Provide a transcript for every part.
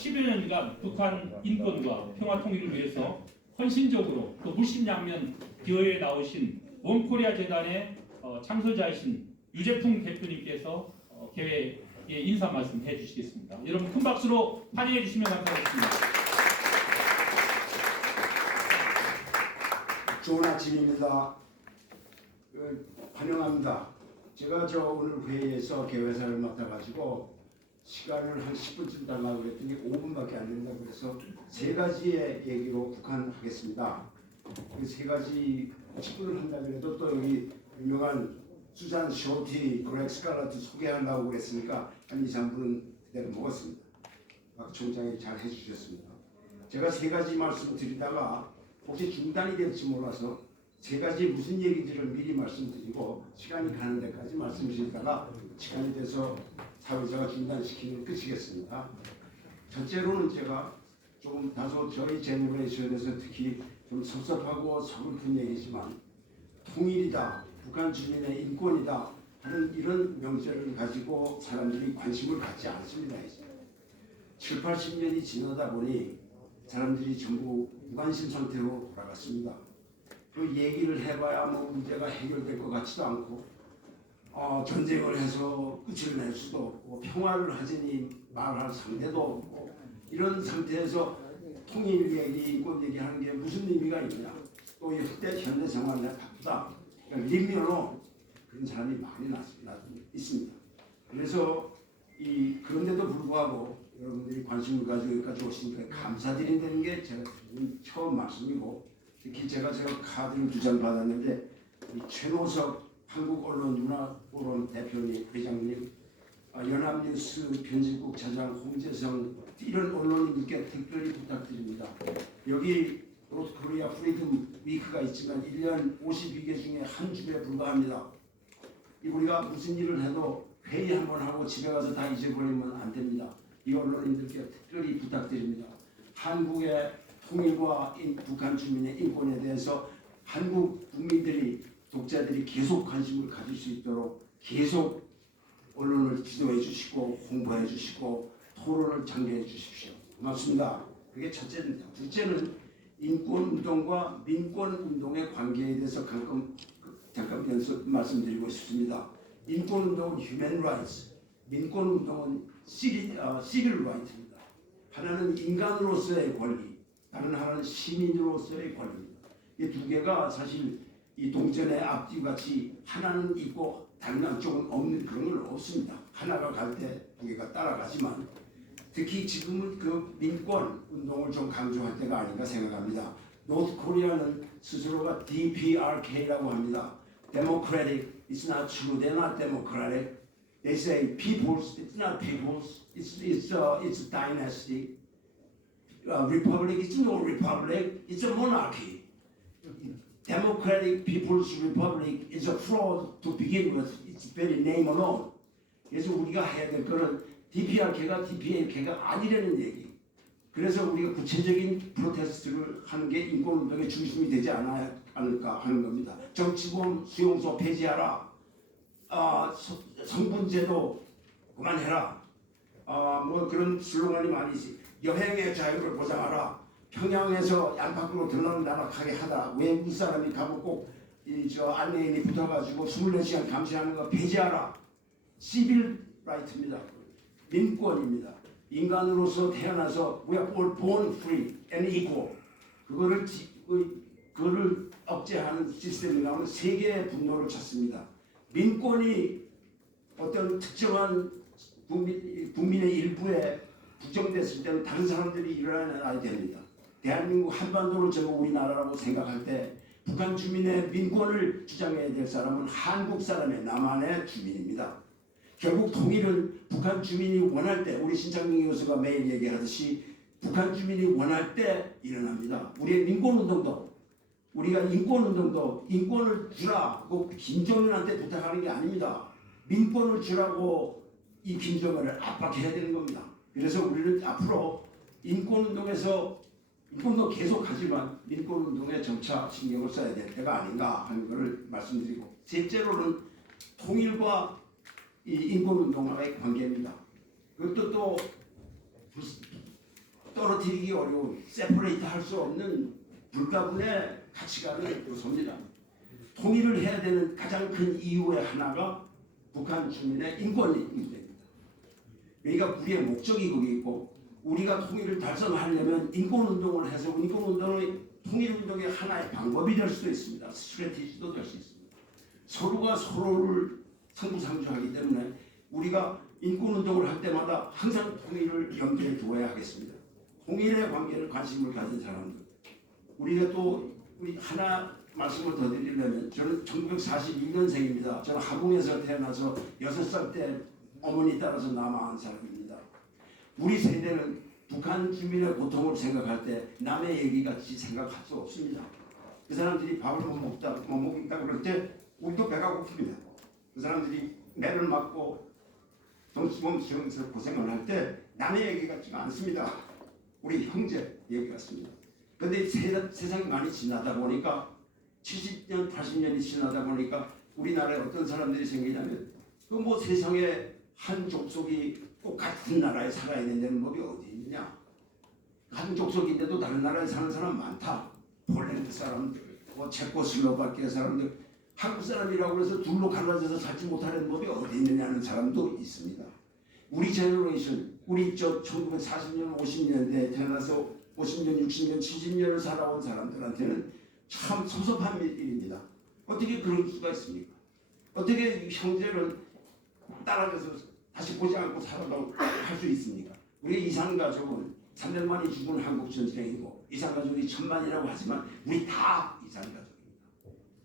10여 년간 북한 인권과 평화 통일을 위해서 헌신적으로 또 물심양면 기여해 나오신 원코리아 재단의 창설자이신 유재풍 대표님께서 개회에 인사 말씀 해주시겠습니다. 여러분 큰 박수로 환영해 주시면 감사하겠습니다. 좋은 아침입니다. 환영합니다. 제가 오늘 회의에서 개회사를 맡아가지고 시간을 한 10분쯤 달라고 그랬더니 5분밖에 안 된다고 그래서 세 가지의 얘기로 국한하겠습니다. 그 세 가지 10분을 한다고 해도 또 여기 유명한 수잔 쇼티, 그렉 스칼라트 소개하려고 그랬으니까 한 2, 3분은 그대로 먹었습니다. 박 총장이 잘 해주셨습니다. 제가 세 가지 말씀 드리다가 혹시 중단이 될지 몰라서 세 가지 무슨 얘기들을 미리 말씀드리고 시간이 가는 데까지 말씀드리다가 시간이 돼서 사회자가 중단시키면 끝이겠습니다. 첫째로는 제가 조금 다소 저희 제너레이션에서 특히 좀 섭섭하고 서글픈 얘기지만 통일이다, 북한 주민의 인권이다 하는 이런 명제를 가지고 사람들이 관심을 갖지 않습니다. 이제 7, 80년이 지나다 보니 사람들이 전부 무관심 상태로 돌아갔습니다. 그 얘기를 해봐야 뭐 문제가 해결될 것 같지도 않고 전쟁을 해서 끝을 낼 수도 없고 평화를 하자니 말할 상대도 없고 이런 상태에서 통일 얘기, 인권 얘기하는 게 무슨 의미가 있냐. 또 이때 현대 생활에 바쁘다. 그러니까 리면로 그런 사람이 많이 있습니다. 그래서 그런데도 불구하고 여러분들이 관심을 가지고 여기까지 오시니까 감사드린다는 게 제가 처음 말씀이고 특히 제가 카드를 2장 받았는데 최노석 한국언론문화포럼 대표님, 회장님, 연합뉴스 편집국 차장 홍재성 이런 언론인들께 특별히 부탁드립니다. 여기 노스코리아 프리덤 위크가 있지만 1년 52개 중에 한 주에 불과합니다. 우리가 무슨 일을 해도 회의 한번 하고 집에 가서 다 잊어버리면 안 됩니다. 이 언론인들께 특별히 부탁드립니다. 한국의 통일과 북한 주민의 인권에 대해서 한국 국민들이 독자들이 계속 관심을 가질 수 있도록 계속 언론을 지도해 주시고 홍보해 주시고 토론을 장려해 주십시오. 고맙습니다. 그게 첫째입니다. 둘째는 인권운동과 민권운동의 관계에 대해서 잠깐 말씀드리고 싶습니다. 인권운동은 human rights, 민권운동은 civil right입니다. 하나는 인간으로서의 권리, 다른 하나는 시민으로서의 권리입니다. 이 두 개가 사실 이 동전의 앞뒤같이 하나는 있고 다른 한쪽은 없는 그런 건 없습니다. 하나가 갈 때 두 개가 따라가지만 특히 지금은 그 민권 운동을 좀 강조할 때가 아닌가 생각합니다. 노스코리아는 스스로가 DPRK라고 합니다. Democratic, it's not true. They're not democratic. They say people's, it's not people's. It's dynasty. Republic, it's no republic. It's a monarchy. Democratic People's Republic is a fraud to begin with. Its very name alone. 그래서 우리가 해야 될 거는 DPRK가 DPAK가 아니라는 얘기. 그래서 우리가 구체적인 프로테스트를 하는 게 인권운동의 중심이 되지 않을까 하는 겁니다. 정치범 수용소 폐지하라. 성분제도 그만해라. 뭐 그런 슬로건이 많이 있지. 여행의 자유를 보장하라. 평양에서 양파크로 들락날락하게 하다. 외국 사람이 가고 꼭 안내인이 붙어가지고 24시간 감시하는 거 폐지하라. 시빌 라이트입니다. 민권입니다. 인간으로서 태어나서 we are all born free and equal. 그거를 억제하는 시스템이 나오는 세 개의 분노를 찾습니다. 민권이 어떤 특정한 국민의 일부에 부정됐을 때는 다른 사람들이 일어나야 됩니다. 대한민국 한반도를 전부 우리나라라고 생각할 때 북한 주민의 민권을 주장해야 될 사람은 한국 사람의 남한의 주민입니다. 결국 통일은 북한 주민이 원할 때 우리 신창민 교수가 매일 얘기하듯이 북한 주민이 원할 때 일어납니다. 우리의 민권운동도 우리가 인권운동도 인권을 주라고 김정은한테 부탁하는 게 아닙니다. 민권을 주라고 이 김정은을 압박해야 되는 겁니다. 그래서 우리는 앞으로 인권운동에서 인권도 계속하지만 민권운동에 점차 신경을 써야 될 때가 아닌가 하는 것을 말씀드리고 셋째로는 통일과 이 인권운동과의 관계입니다. 그것도 또 떨어뜨리기 어려운 세퍼레이트 할 수 없는 불가분의 가치관을 요소입니다. 통일을 해야 되는 가장 큰 이유의 하나가 북한 주민의 인권 문제입니다. 여기가 우리의 목적이 거기 있고 우리가 통일을 달성하려면 인권운동을 해서 인권운동의 통일운동의 하나의 방법이 될 수도 있습니다. 스트래티지도 될 수 있습니다. 서로가 서로를 상부상조하기 때문에 우리가 인권운동을 할 때마다 항상 통일을 염두에 두어야 하겠습니다. 통일의 관계를 관심을 가진 사람들, 우리가 또 우리 하나 말씀을 더 드리려면 저는 1942년생입니다. 저는 하궁에서 태어나서 6살 때 어머니 따라서 남아한 사람입니다. 우리 세대는 북한 주민의 고통을 생각할 때 남의 얘기 같이 생각할 수 없습니다. 그 사람들이 밥을 못 먹다 그럴 때 우리도 배가 고픕니다. 그 사람들이 매를 맞고 덩치범치면서 고생을 할 때 남의 얘기 같지가 않습니다. 우리 형제 얘기 같습니다. 그런데 세상이 많이 지나다 보니까 70년, 80년이 지나다 보니까 우리나라에 어떤 사람들이 생기냐면 그 뭐 세상에 한 족속이 꼭 같은 나라에 살아야 된다는 법이 어디 있느냐. 한 족속인데도 다른 나라에 사는 사람 많다. 폴란드 사람들, 뭐 체코슬로바키아 사람들, 한국 사람이라고 해서 둘로 갈라져서 살지 못하는 법이 어디 있느냐는 사람도 있습니다. 우리 제너레이션, 우리 1940년, 50년대에 태어나서 50년, 60년, 70년을 살아온 사람들한테는 참 섭섭한 일입니다. 어떻게 그럴 수가 있습니까? 어떻게 형제를 따라가서 다시 보지 않고 살아도 할 수 있습니까? 우리 이산가족은 300만이 죽은 한국전쟁이고 이산가족이 1000만이라고 하지만 우리 다 이산가족입니다.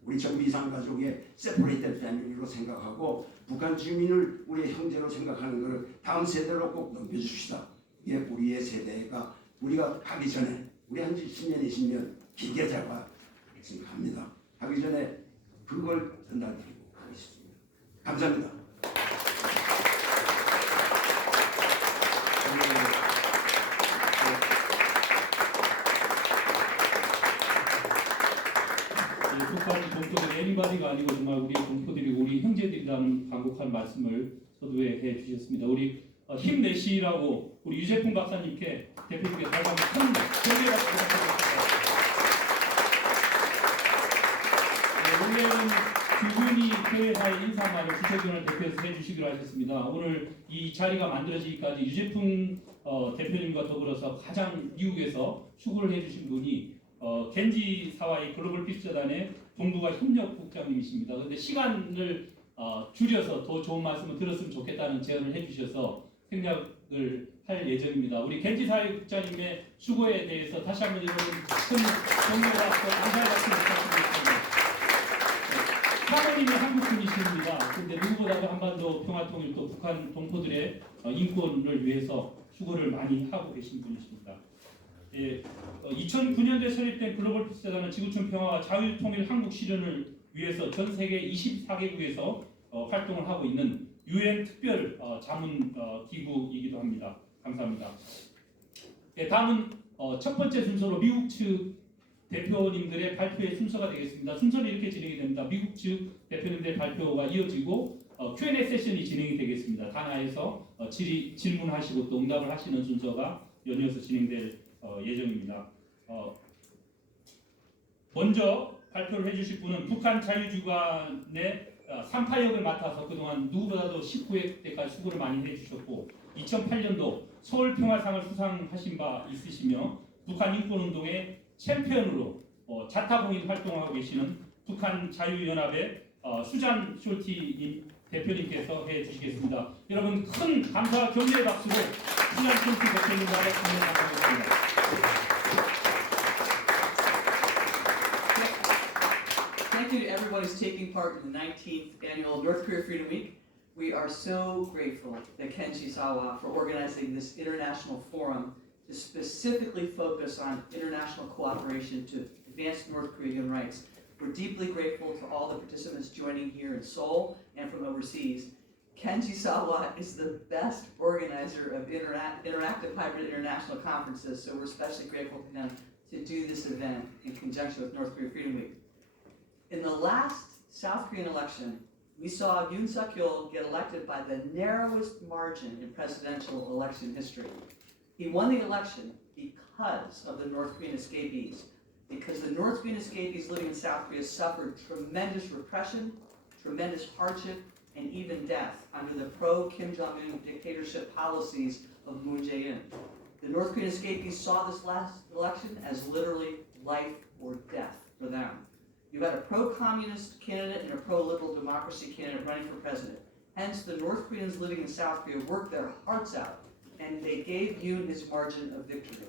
우리 전부 이산가족의 세퍼레이트 패밀리로 생각하고 북한 주민을 우리의 형제로 생각하는 것을 다음 세대로 꼭 넘겨줍시다. 이게 우리의 세대가 우리가 하기 전에 우리 한 10년, 20년 길게 잡아 생각합니다. 하기 전에 그걸 전달드리고 가겠습니다. 감사합니다. 북한 동포들이 애니바디가 아니고 정말 우리 동포들이고 우리 형제들이라는 간곡한 말씀을 서두에 해주셨습니다. 우리 힘내시라고 우리 유재풍 박사님께 대표님께 다시 한번 큰 경례가 부탁드리겠습니다. 원래는 두 분이 대회의 인사말을 주최위원을 대표해서 해주시기로 하셨습니다. 오늘 이 자리가 만들어지기까지 유재풍 대표님과 더불어서 가장 미국에서 수고를 해주신 분이 겐지 사와이 글로벌 피스재단의 동북아 협력국장님이십니다. 그런데 시간을 줄여서 더 좋은 말씀을 들었으면 좋겠다는 제안을 해주셔서 생략을 할 예정입니다. 우리 겐지 사와이 국장님의 수고에 대해서 다시 한번 여러분 큰 격려와 감사의 말씀 부탁드리겠습니다. 사모님이 한국 분이십니다. 그런데 누구보다도 한반도 평화통일 또 북한 동포들의 인권을 위해서 수고를 많이 하고 계신 분이십니다. 2009년도에 설립된 글로벌 피스재단은 지구촌 평화와 자유통일 한국 실현을 위해서 전 세계 24개국에서 활동을 하고 있는 UN 특별 자문 기구이기도 합니다. 감사합니다. 다음은 첫 번째 순서로 미국 측 대표님들의 발표의 순서가 되겠습니다. 순서는 이렇게 진행이 됩니다. 미국 측 대표님들의 발표가 이어지고 Q&A 세션이 진행이 되겠습니다. 단하에서 질문하시고 또 응답을 하시는 순서가 연이어서 진행될 예정입니다. 먼저 발표를 해주실 분은 북한 자유주간의 3파 역을 맡아서 그동안 누구보다도 19회 때까지 수고를 많이 해주셨고 2008년도 서울평화상을 수상하신 바 있으시며 북한 인권운동의 챔피언으로 자타공인 활동하고 계시는 북한 자유연합의 수잔 숄티 대표님께서 해주시겠습니다. 여러분 큰 감사와 격려의 박수로 수잔 숄티 대표님과의 감사를 드리겠습니다. Thank you to everyone who's taking part in the 19th annual North Korea Freedom Week. We are so grateful to Kenji Sawa for organizing this international forum to specifically focus on international cooperation to advance North Korean human rights. We're deeply grateful to all the participants joining here in Seoul and from overseas. Kenji Sawa is the best organizer of interactive hybrid international conferences, so we're especially grateful to him to do this event in conjunction with North Korea Freedom Week. In the last South Korean election, we saw Yoon Suk-yeol get elected by the narrowest margin in presidential election history. He won the election because of the North Korean escapees. Because the North Korean escapees living in South Korea suffered tremendous repression, tremendous hardship, and even death under the pro-Kim Jong-un dictatorship policies of Moon Jae-in. The North Korean escapees saw this last election as literally life or death for them. You had a pro-communist candidate and a pro-liberal democracy candidate running for president. Hence, the North Koreans living in South Korea worked their hearts out, and they gave Yoon his margin of victory.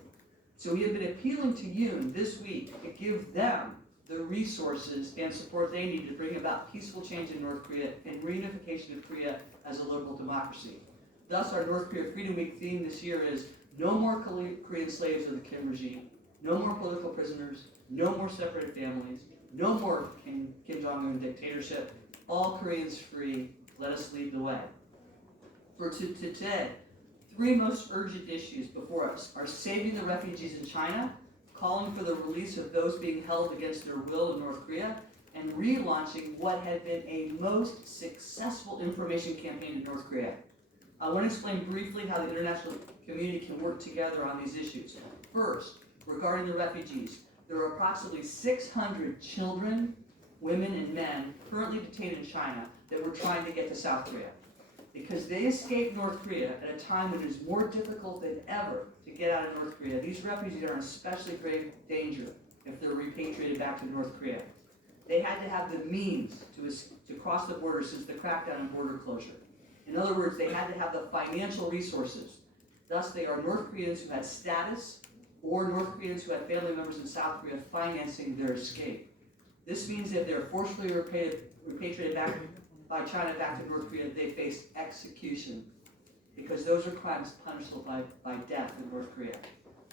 So we have been appealing to Yoon this week to give them the resources and support they need to bring about peaceful change in North Korea and reunification of Korea as a liberal democracy. Thus, our North Korea Freedom Week theme this year is no more Korean slaves of the Kim regime, no more political prisoners, no more separated families, no more Kim Jong-un dictatorship, all Koreans free, let us lead the way. For today, three most urgent issues before us are saving the refugees in China, calling for the release of those being held against their will in North Korea, and relaunching what had been a most successful information campaign in North Korea. I want to explain briefly how the international community can work together on these issues. First, regarding the refugees, there are approximately 600 children, women, and men currently detained in China that were trying to get to South Korea. Because they escaped North Korea at a time when it is more difficult than ever to get out of North Korea, these refugees are in especially grave danger if they're repatriated back to North Korea. They had to have the means to cross the border since the crackdown and border closure. In other words, they had to have the financial resources. Thus, they are North Koreans who had status or North Koreans who had family members in South Korea financing their escape. This means that if they're forcibly repatriated back by China back to North Korea, they face execution because those are crimes punishable by death in North Korea.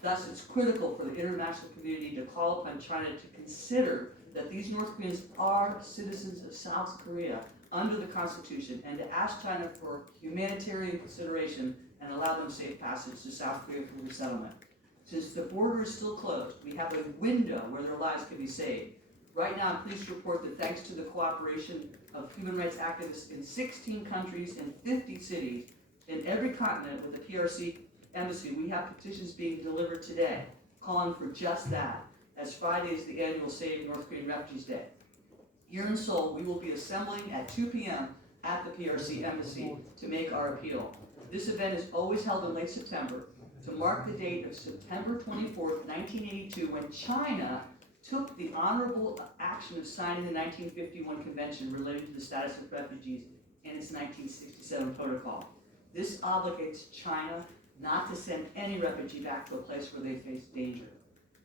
Thus, it's critical for the international community to call upon China to consider that these North Koreans are citizens of South Korea under the Constitution and to ask China for humanitarian consideration and allow them safe passage to South Korea for resettlement. Since the border is still closed, we have a window where their lives can be saved. Right now, I'm pleased to report that thanks to the cooperation of human rights activists in 16 countries and 50 cities in every continent with the PRC embassy, we have petitions being delivered today calling for just that, as Friday is the annual Save North Korean Refugees Day. Here in Seoul, we will be assembling at 2 p.m. at the PRC embassy to make our appeal. This event is always held in late September to mark the date of September 24th, 1982, when China took the honorable action of signing the 1951 convention relating to the status of refugees and its 1967 protocol. This obligates China not to send any refugee back to a place where they face danger.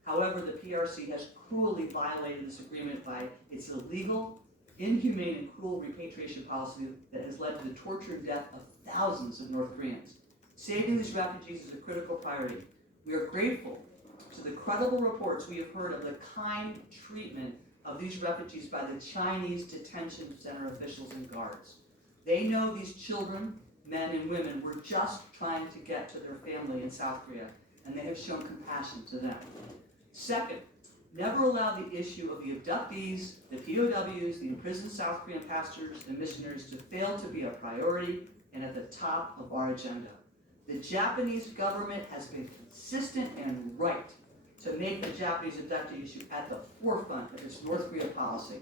However, the PRC has cruelly violated this agreement by its illegal, inhumane, and cruel repatriation policy that has led to the torture and death of thousands of North Koreans. Saving these refugees is a critical priority. We are grateful to the credible reports we have heard of the kind treatment of these refugees by the Chinese detention center officials and guards. They know these children, men, and women were just trying to get to their family in South Korea, and they have shown compassion to them. Second, never allow the issue of the abductees, the POWs, the imprisoned South Korean pastors and missionaries to fail to be a priority and at the top of our agenda. The Japanese government has been consistent and right to make the Japanese abductee issue at the forefront of its North Korea policy.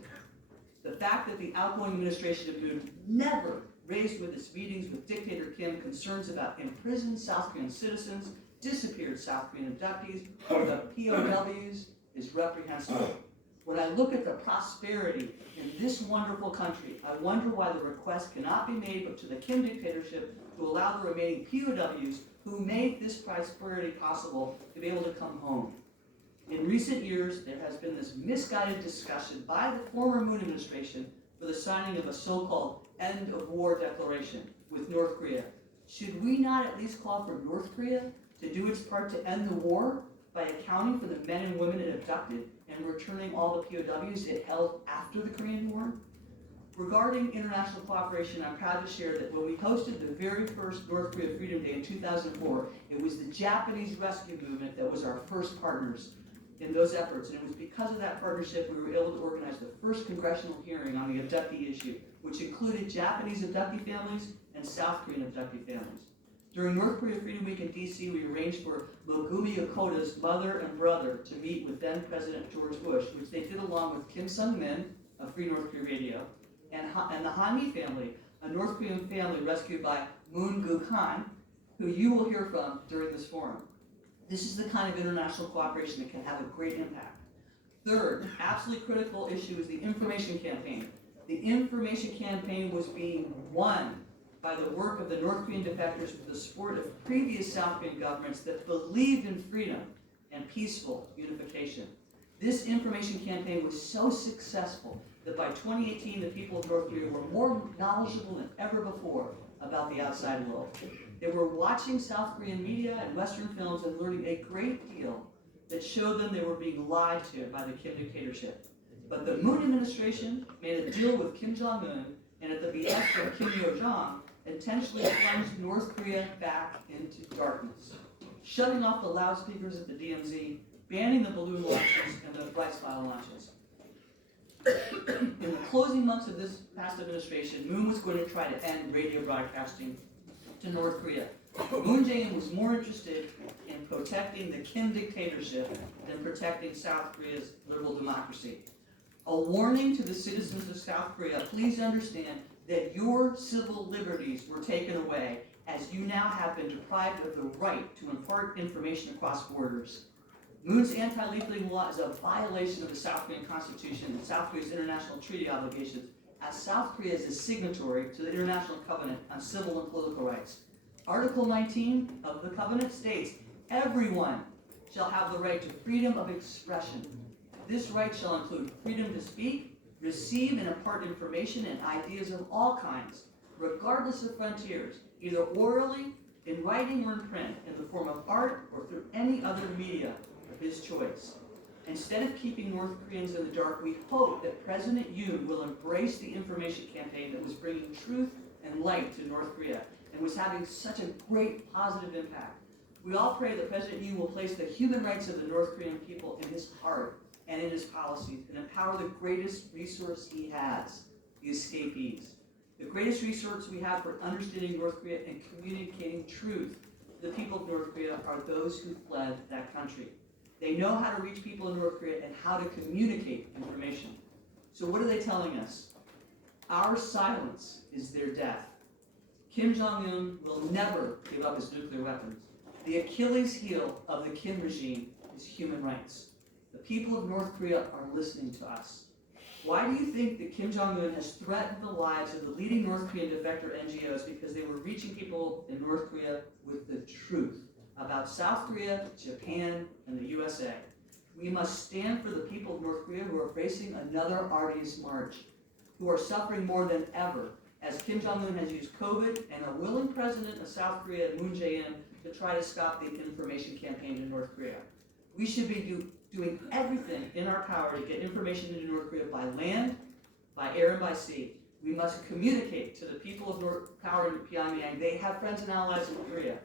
The fact that the outgoing administration of Moon never raised with its meetings with dictator Kim concerns about imprisoned South Korean citizens, disappeared South Korean abductees, or the POWs is reprehensible. When I look at the prosperity in this wonderful country, I wonder why the request cannot be made to the Kim dictatorship to allow the remaining POWs who made this prosperity possible to be able to come home. In recent years, there has been this misguided discussion by the former Moon administration for the signing of a so-called end of war declaration with North Korea. Should we not at least call for North Korea to do its part to end the war by accounting for the men and women it abducted and returning all the POWs it held after the Korean War? Regarding international cooperation, I'm proud to share that when we hosted the very first North Korea Freedom Day in 2004, it was the Japanese rescue movement that was our first partners in those efforts. And it was because of that partnership we were able to organize the first congressional hearing on the abductee issue, which included Japanese abductee families and South Korean abductee families. During North Korea Freedom Week in DC, we arranged for Mogumi Okoda's mother and brother to meet with then President George Bush, which they did along with Kim Sung-min of Free North Korea Radio, and the Han-mi family, a North Korean family rescued by Moon Guk-han, who you will hear from during this forum. This is the kind of international cooperation that can have a great impact. Third, absolutely critical issue is the information campaign. The information campaign was being won by the work of the North Korean defectors with the support of previous South Korean governments that believed in freedom and peaceful unification. This information campaign was so successful that by 2018, the people of North Korea were more knowledgeable than ever before about the outside world. They were watching South Korean media and Western films and learning a great deal that showed them they were being lied to by the Kim dictatorship. But the Moon administration made a deal with Kim Jong-un and at the behest of Kim Yo-jong, intentionally plunged North Korea back into darkness, shutting off the loudspeakers at the DMZ, banning the balloon launches and the Rice File launches. In the closing months of this past administration, Moon was going to try to end radio broadcasting to North Korea. Moon Jae-in was more interested in protecting the Kim dictatorship than protecting South Korea's liberal democracy. A warning to the citizens of South Korea, please understand that your civil liberties were taken away as you now have been deprived of the right to impart information across borders. Moon's anti-leafleting law is a violation of the South Korean Constitution and South Korea's international treaty obligations, as South Korea is a signatory to the International Covenant on Civil and Political Rights. Article 19 of the covenant states, everyone shall have the right to freedom of expression. This right shall include freedom to speak, receive and impart information and ideas of all kinds, regardless of frontiers, either orally, in writing or in print, in the form of art or through any other media of his choice. Instead of keeping North Koreans in the dark, we hope that President Yoon will embrace the information campaign that was bringing truth and light to North Korea and was having such a great positive impact. We all pray that President Yoon will place the human rights of the North Korean people in his heart and in his policies, and empower the greatest resource he has, the escapees. The greatest resource we have for understanding North Korea and communicating truth to the people of North Korea are those who fled that country. They know how to reach people in North Korea and how to communicate information. So what are they telling us? Our silence is their death. Kim Jong-un will never give up his nuclear weapons. The Achilles heel of the Kim regime is human rights. The people of North Korea are listening to us. Why do you think that Kim Jong-un has threatened the lives of the leading North Korean defector NGOs? Because they were reaching people in North Korea with the truth about South Korea, Japan, and the USA. We must stand for the people of North Korea who are facing another arduous march, who are suffering more than ever, as Kim Jong-un has used COVID and a willing president of South Korea, Moon Jae-in, to try to stop the information campaign in North Korea. We should be doing everything in our power to get information into North Korea by land, by air, and by sea. We must communicate to the people of North Power in Pyongyang. They have friends and allies in Korea,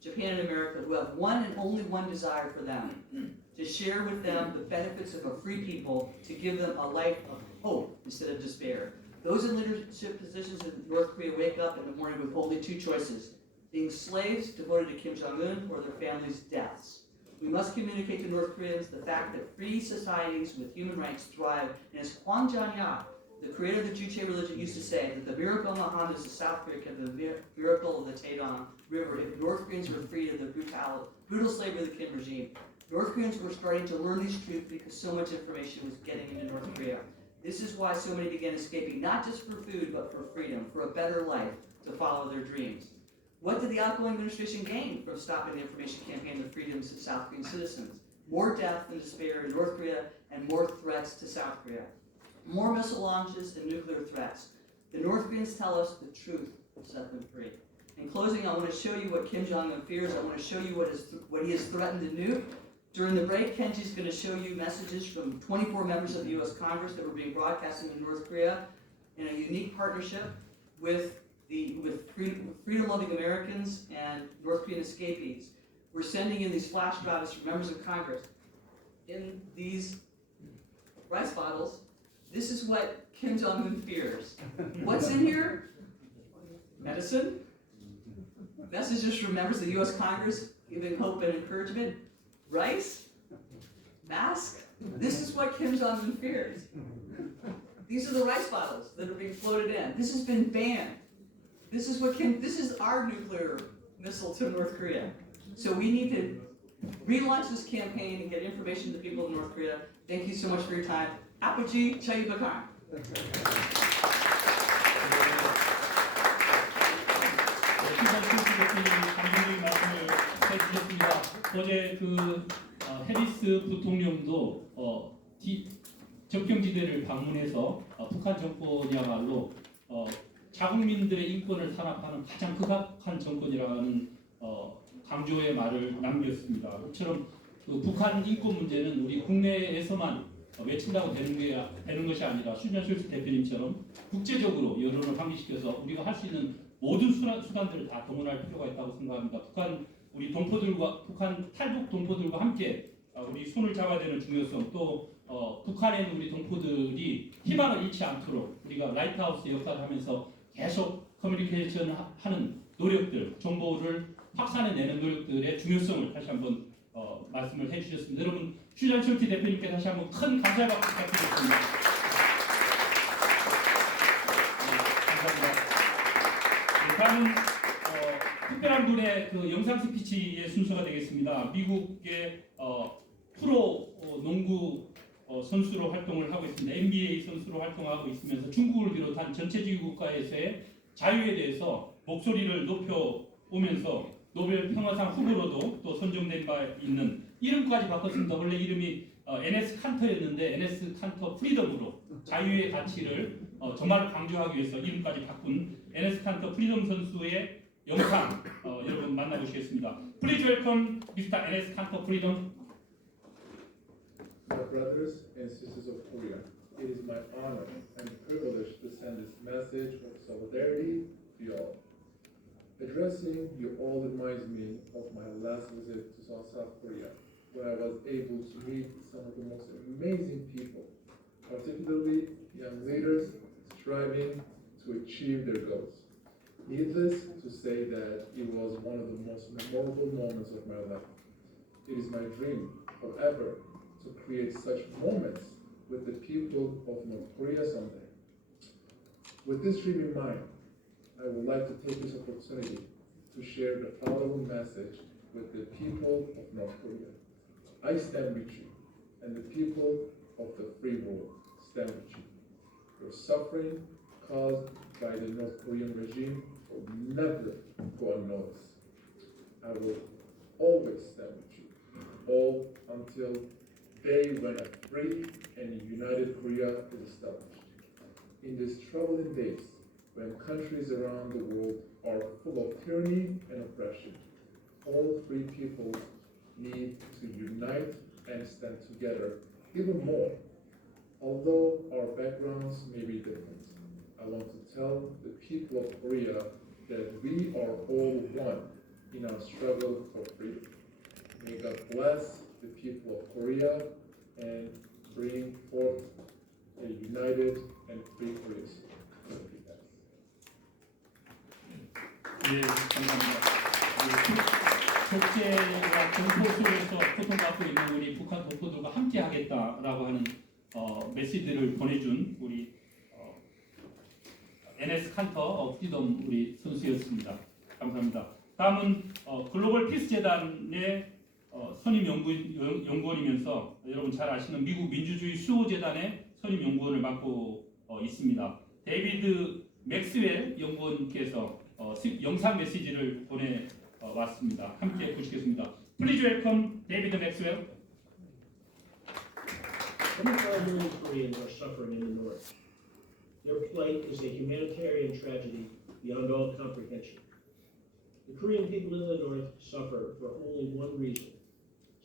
Japan, and America who have one and only one desire for them, to share with them the benefits of a free people, to give them a life of hope instead of despair. Those in leadership positions in North Korea wake up in the morning with only two choices: being slaves devoted to Kim Jong-un or their families' deaths. We must communicate to North Koreans the fact that free societies with human rights thrive, and as Hwang Janya, the creator of the Juche religion, used to say, that the miracle of Mohammed's of South Korea can be the miracle of the Taedong River if North Koreans were freed of the brutal slavery of the Kim regime. North Koreans were starting to learn these truths because so much information was getting into North Korea. This is why so many began escaping, not just for food, but for freedom, for a better life, to follow their dreams. What did the outgoing administration gain from stopping the information campaign of the freedoms of South Korean citizens? More death and despair in North Korea and more threats to South Korea. More missile launches and nuclear threats. The North Koreans tell us the truth will set them free. In closing, I want to show you what Kim Jong-un fears. I want to show you what he has threatened to nuke. During the break, Kenji's going to show you messages from 24 members of the U.S. Congress that were being broadcasted in North Korea in a unique partnership with freedom-loving Americans and North Korean escapees. We're sending in these flash drives from members of Congress. In these rice bottles, this is what Kim Jong-un fears. What's in here? Medicine, messages from members of the U.S. Congress giving hope and encouragement. Rice? Mask? This is what Kim Jong-un fears. These are the rice bottles that are being floated in. This has been banned. This is our nuclear missile to North Korea. So we need to relaunch this campaign and get information to people in North Korea. Thank you so much for your time. Apogee Chayi Bakar. 감독님 말씀을 해주셨습니다. 어제 해리스 부통령도 접경지대를 방문해서 북한 정권이야말로 자국민들의 인권을 탄압하는 가장 극악한 정권이라는 강조의 말을 남겼습니다. 그처럼 북한 인권 문제는 우리 국내에서만 외친다고 되는 것이 아니라 슈잔 숄츠 대표님처럼 국제적으로 여론을 환기시켜서 우리가 할 수 있는 모든 수단들을 다 동원할 필요가 있다고 생각합니다. 우리 동포들과 북한 탈북 동포들과 함께 우리 손을 잡아야 되는 중요성, 또 북한에 있는 우리 동포들이 희망을 잃지 않도록 우리가 라이트하우스 역할을 하면서 계속 커뮤니케이션 하는 노력들, 정보를 확산해내는 노력들의 중요성을 다시 한번 말씀을 해주셨습니다. 여러분, 슈잔 숄츠 대표님께 다시 한번 큰 감사의 박수 부탁드리겠습니다. 감사합니다. 다음은 특별한 분의 영상 스피치의 순서가 되겠습니다. 미국의 프로 농구 선수로 활동을 하고 있습니다. NBA 선수로 활동하고 있으면서 중국을 비롯한 전체주의 국가에서의 자유에 대해서 목소리를 높여오면서 노벨 평화상 후보로도 또 선정된 바 있는 이름까지 바꿨습니다. 원래 이름이 NS 칸터였는데 NS 칸터 프리덤으로 자유의 가치를 정말 강조하기 위해서 이름까지 바꾼 NS 칸터 프리덤 선수의 영상 여러분 만나보시겠습니다. Please welcome Mr. NS 칸터 프리덤. My brothers and sisters of Korea, it is my honor and privilege to send this message of solidarity to you all. Addressing you all reminds me of my last visit to South Korea, where I was able to meet some of the most amazing people, particularly young leaders striving to achieve their goals. Needless to say that it was one of the most memorable moments of my life. It is my dream, however, to create such moments with the people of North Korea someday. With this dream in mind, I would like to take this opportunity to share the following message with the people of North Korea. I stand with you, and the people of the free world stand with you. Your suffering caused by the North Korean regime will never go unnoticed. I will always stand with you, all until day when a free and united Korea is established. In these troubling days, when countries around the world are full of tyranny and oppression, all free peoples need to unite and stand together even more. Although our backgrounds may be different, I want to tell the people of Korea that we are all one in our struggle for freedom. May God bless the people of Korea and bring forth a united and free Korea. 예, 감사합니다. 독재와 공포 속에서 고통받고 있는 우리 북한 동포들과 함께 하겠다라고 하는 메시지를 보내준 우리 NS 칸터 프리덤 우리 선수였습니다. 감사합니다. 다음은 글로벌 피스 재단의 선임 연구원이면서 여러분 잘 아시는 미국 민주주의 수호 재단의 선임 연구원을 맡고 있습니다. 데이비드 맥스웰 연구원께서 영상 메시지를 보내왔습니다. 함께 보시겠습니다. Please welcome David Maxwell. Some of our million Koreans are suffering in the north. Their plight is a humanitarian tragedy beyond all comprehension. The Korean people in the north suffer for only one reason.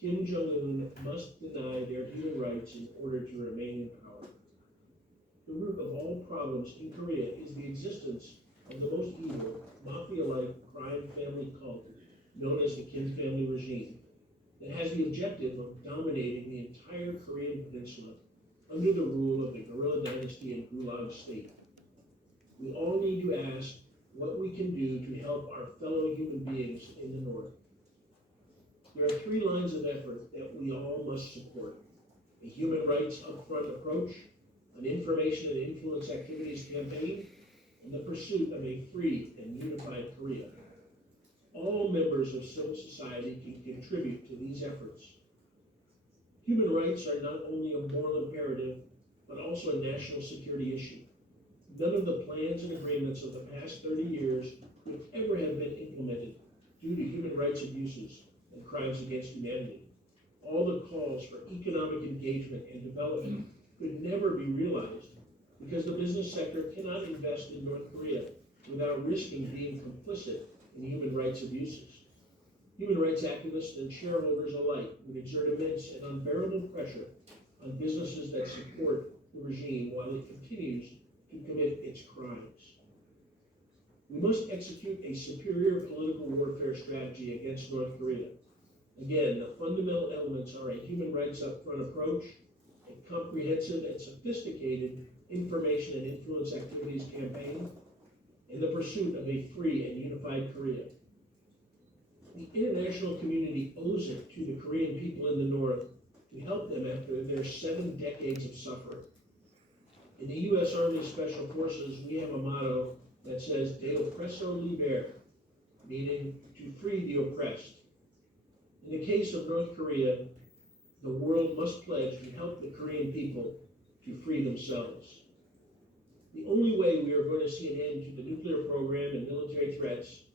Kim Jong-un must deny their human rights in order to remain in power. The root of all problems in Korea is the existence of the most evil, mafia-like crime family cult known as the Kim family regime that has the objective of dominating the entire Korean peninsula under the rule of the guerrilla dynasty and Gulag state. We all need to ask what we can do to help our fellow human beings in the North. There are 3 lines of effort that we all must support: a human rights upfront approach, an information and influence activities campaign, and the pursuit of a free and unified Korea. All members of civil society can contribute to these efforts. Human rights are not only a moral imperative, but also a national security issue. None of the plans and agreements of the past 30 years could ever have been implemented due to human rights abuses and crimes against humanity. All the calls for economic engagement and development could never be realized because the business sector cannot invest in North Korea without risking being complicit in human rights abuses. Human rights activists and shareholders alike would exert immense and unbearable pressure on businesses that support the regime while it continues to commit its crimes. We must execute a superior political warfare strategy against North Korea. Again, the fundamental elements are a human rights upfront approach, a comprehensive and sophisticated information and influence activities campaign, and the pursuit of a free and unified Korea. The international community owes it to the Korean people in the North to help them after their 7 decades of suffering. In the U.S. Army Special Forces, we have a motto that says, "De oppresso liber," meaning to free the oppressed. In the case of North Korea, the world must pledge to help the Korean people to free themselves. The only way we are going to see an end to the nuclear program and military threats,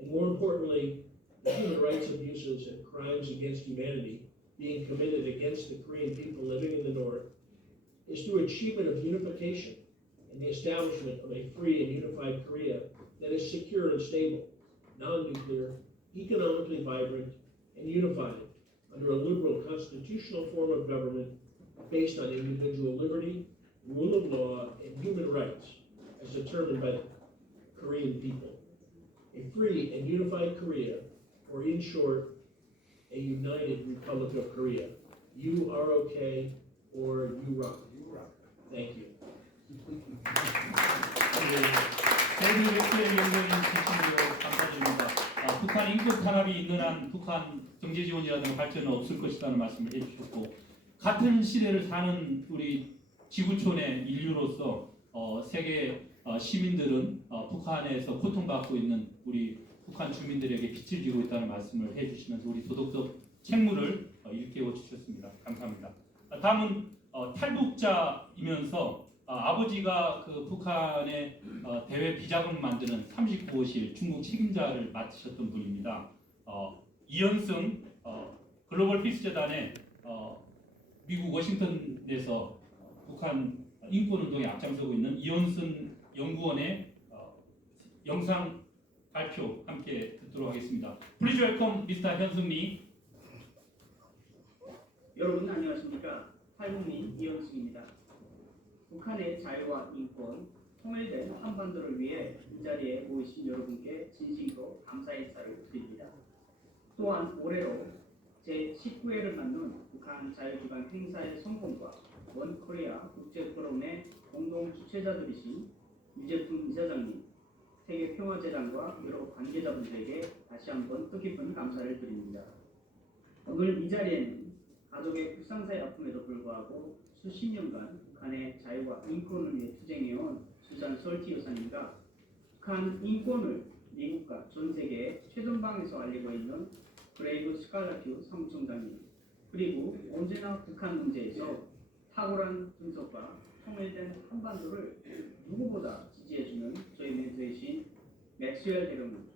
and more importantly, the human rights abuses and crimes against humanity being committed against the Korean people living in the North, is through achievement of unification and the establishment of a free and unified Korea that is secure and stable, non-nuclear, economically vibrant, and unified under a liberal constitutional form of government based on individual liberty, rule of law, and human rights as determined by the Korean people. A free and unified Korea, or in short, a united Republic of Korea. UROK or UROK. Thank you. 세계 연구인 지침으로 감사드립니다. 북한 인권 탄압이 있는 한 북한 경제 지원이라든가 발전은 없을 것이라는 말씀을 해주셨고, 같은 시대를 사는 우리 지구촌의 인류로서 세계 시민들은 북한에서 고통받고 있는 우리 북한 주민들에게 빛을 지고 있다는 말씀을 해주시면서 우리 도덕적 책무를 일깨워 주셨습니다. 감사합니다. 다음은 탈북자이면서 아버지가 그 북한의 대외 비자금 만드는 39호실 중국 책임자를 맡으셨던 분입니다. 이현승 글로벌 피스 재단의 미국 워싱턴에서 북한 인권운동에 앞장서고 있는 이현승 연구원의 영상 발표 함께 듣도록 하겠습니다. Please welcome Mr. 현승 리. 여러분 안녕하십니까? 탈북민 이현승입니다. 북한의 자유와 인권, 통일된 한반도를 위해 이 자리에 모이신 여러분께 진심으로 감사 인사를 드립니다. 또한 올해로 제19회를 맞는 북한 자유기반 행사의 성공과 원코리아 국제포럼의 공동 주최자들이신 유재풍 이사장님, 세계평화재단과 여러 관계자분들에게 다시 한번 뜻깊은 감사를 드립니다. 오늘 이 자리에는 가족의 불상사의 아픔에도 불구하고 수십 년간 북한의 자유와 인권을 위해 투쟁해온 수잔 설티 여사님과 북한 인권을 미국과 전 세계의 최전방에서 알리고 있는 브레이브 스칼라튜 사무총장님, 그리고 언제나 북한 문제에서 탁월한 분석과 통일된 한반도를 누구보다 지지해주는 저희 멘토이신 맥스웰 대령님,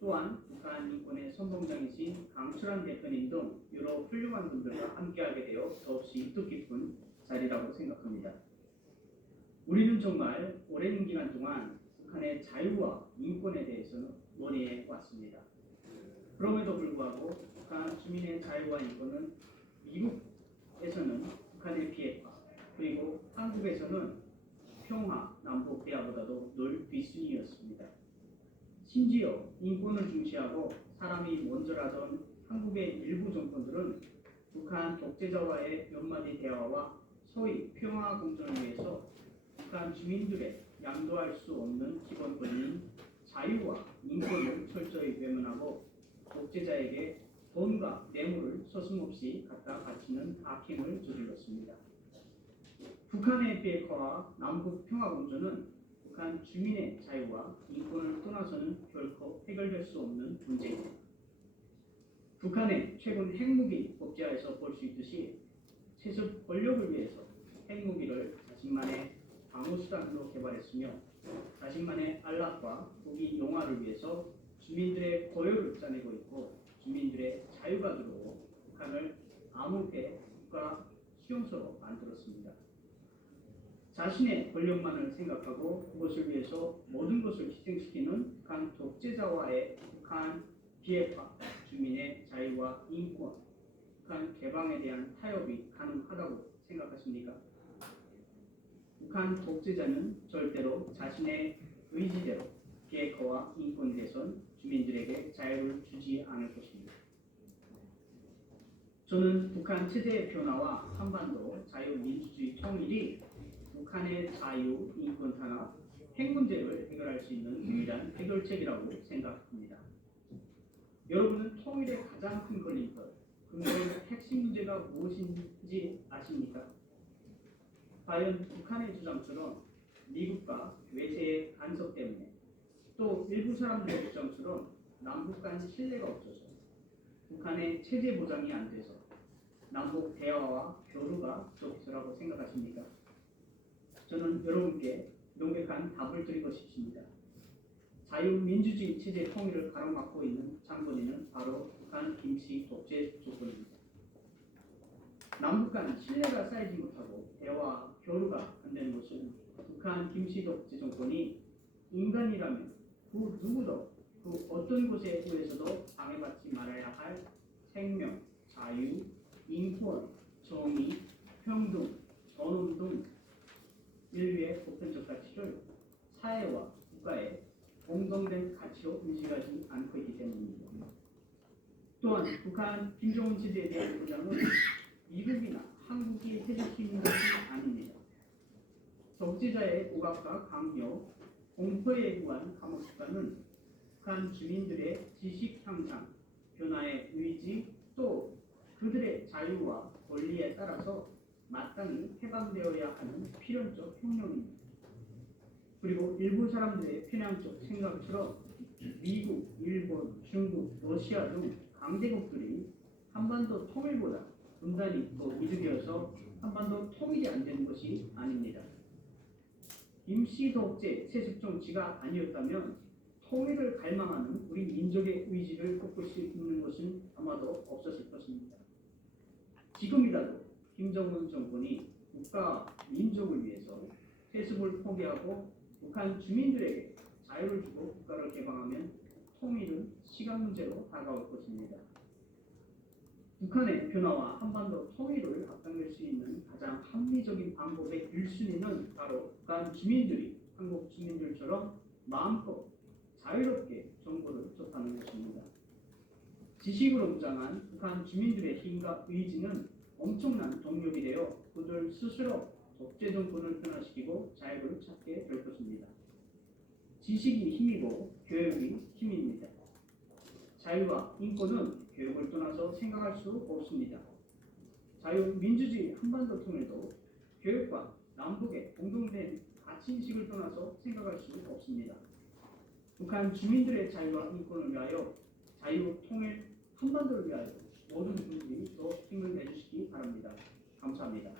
또한 북한 인권의 선봉장이신 강철한 대표님 등 여러 훌륭한 분들과 함께하게 되어 더없이 뜻깊은 자리라고 생각합니다. 우리는 정말 오랜 기간 동안 북한의 자유와 인권에 대해서 논의해 왔습니다. 그럼에도 불구하고 북한 주민의 자유와 인권은 미국에서는 북한의 비핵화, 그리고 한국에서는 평화, 남북 대화보다도 늘 뒷순위였습니다. 심지어 인권을 중시하고 사람이 먼저라던 한국의 일부 정권들은 북한 독재자와의 몇 마디 대화와 소위 평화 공존을 위해서 북한 주민들의 양도할 수 없는 기본 권리인 자유와 인권을 철저히 외면하고 독재자에게 돈과 뇌물을 서슴없이 갖다 바치는 악행을 저질렀습니다. 북한의 비핵화와 남북 평화공조는 북한 주민의 자유와 인권을 떠나서는 결코 해결될 수 없는 문제입니다. 북한의 최근 핵무기 법제화에서 볼 수 있듯이 세습 권력을 위해서 핵무기를 자신만의 방어수단으로 개발했으며 자신만의 안락과 무기 용화를 위해서 주민들의 고요를 짜내고 있고 주민들의 자유가 들어오고 북한을 암흑의 국가 수용소로 만들었습니다. 자신의 권력만을 생각하고 그것을 위해서 모든 것을 희생시키는 북한 독재자와의 북한 비핵화, 주민의 자유와 인권, 북한 개방에 대한 타협이 가능하다고 생각하십니까? 북한 독재자는 절대로 자신의 의지대로 비핵화와 인권 개선, 주민들에게 자유를 주지 않을 것입니다. 저는 북한 체제의 변화와 한반도 자유민주주의 통일이 북한의 자유, 인권 탄압, 핵 문제를 해결할 수 있는 유일한 해결책이라고 생각합니다. 여러분은 통일의 가장 큰 걸림돌, 근거의 핵심 문제가 무엇인지 아십니까? 과연 북한의 주장처럼 미국과 외세의 간섭 때문에 또 일부 사람들의 주장처럼 남북 간 신뢰가 없어서 북한의 체제 보장이 안 돼서 남북 대화와 교류가 적절하고 생각하십니까? 저는 여러분께 명백한 답을 드리고 싶습니다. 자유민주주의 체제 통일을 가로막고 있는 장본인은 바로 북한 김씨 독재 조건입니다. 남북 간 신뢰가 쌓이지 못하고 대화, 교류가 안 되는 것은 북한 김씨 독재 정권이 인간이라면 그 누구도 그 어떤 곳에 의해서도 방해받지 말아야 할 생명, 자유, 인권, 정의, 평등, 존엄 등 인류의 보편적 가치를 사회와 국가에 공동된 가치로 인식하지 않고 있기 때문입니다. 또한 북한 김정은 체제에 대한 보장은 미국이나 한국이 해주시는 것이 아닙니다. 독재자의 억압과 강요, 공포에 의한 감옥 수단은 북한 주민들의 지식 향상, 변화의 의지, 또 그들의 자유와 권리에 따라서 마땅히 해방되어야 하는 필연적 혁명입니다. 그리고 일부 사람들의 편향적 생각처럼 미국, 일본, 중국, 러시아 등 강대국들이 한반도 통일보다 분단이 더 이득이어서 한반도 통일이 안 되는 것이 아닙니다. 임시 독재 세습 정치가 아니었다면 통일을 갈망하는 우리 민족의 의지를 꺾을 수 있는 것은 아마도 없었을 것입니다. 지금이라도 김정은 정권이 국가, 민족을 위해서 세습을 포기하고 북한 주민들에게 자유를 주고 국가를 개방하면 통일은 시간 문제로 다가올 것입니다. 북한의 변화와 한반도 통일을 앞당길 수 있는 가장 합리적인 방법의 1순위는 바로 북한 주민들이 한국 주민들처럼 마음껏 자유롭게 정보를 접하는 것입니다. 지식으로 무장한 북한 주민들의 힘과 의지는 엄청난 동력이 되어 그들 스스로 독재 정권을 변화시키고 자유를 찾게 될 것입니다. 지식이 힘이고 교육이 힘입니다. 자유와 인권은 교육을 떠나서 생각할 수 없습니다. 자유민주주의 한반도 통일도 교육과 남북의 공동된 가치인식을 떠나서 생각할 수 없습니다. 북한 주민들의 자유와 인권을 위하여 자유, 통일, 한반도를 위하여 모든 분들이 더 힘을 내주시기 바랍니다. 감사합니다.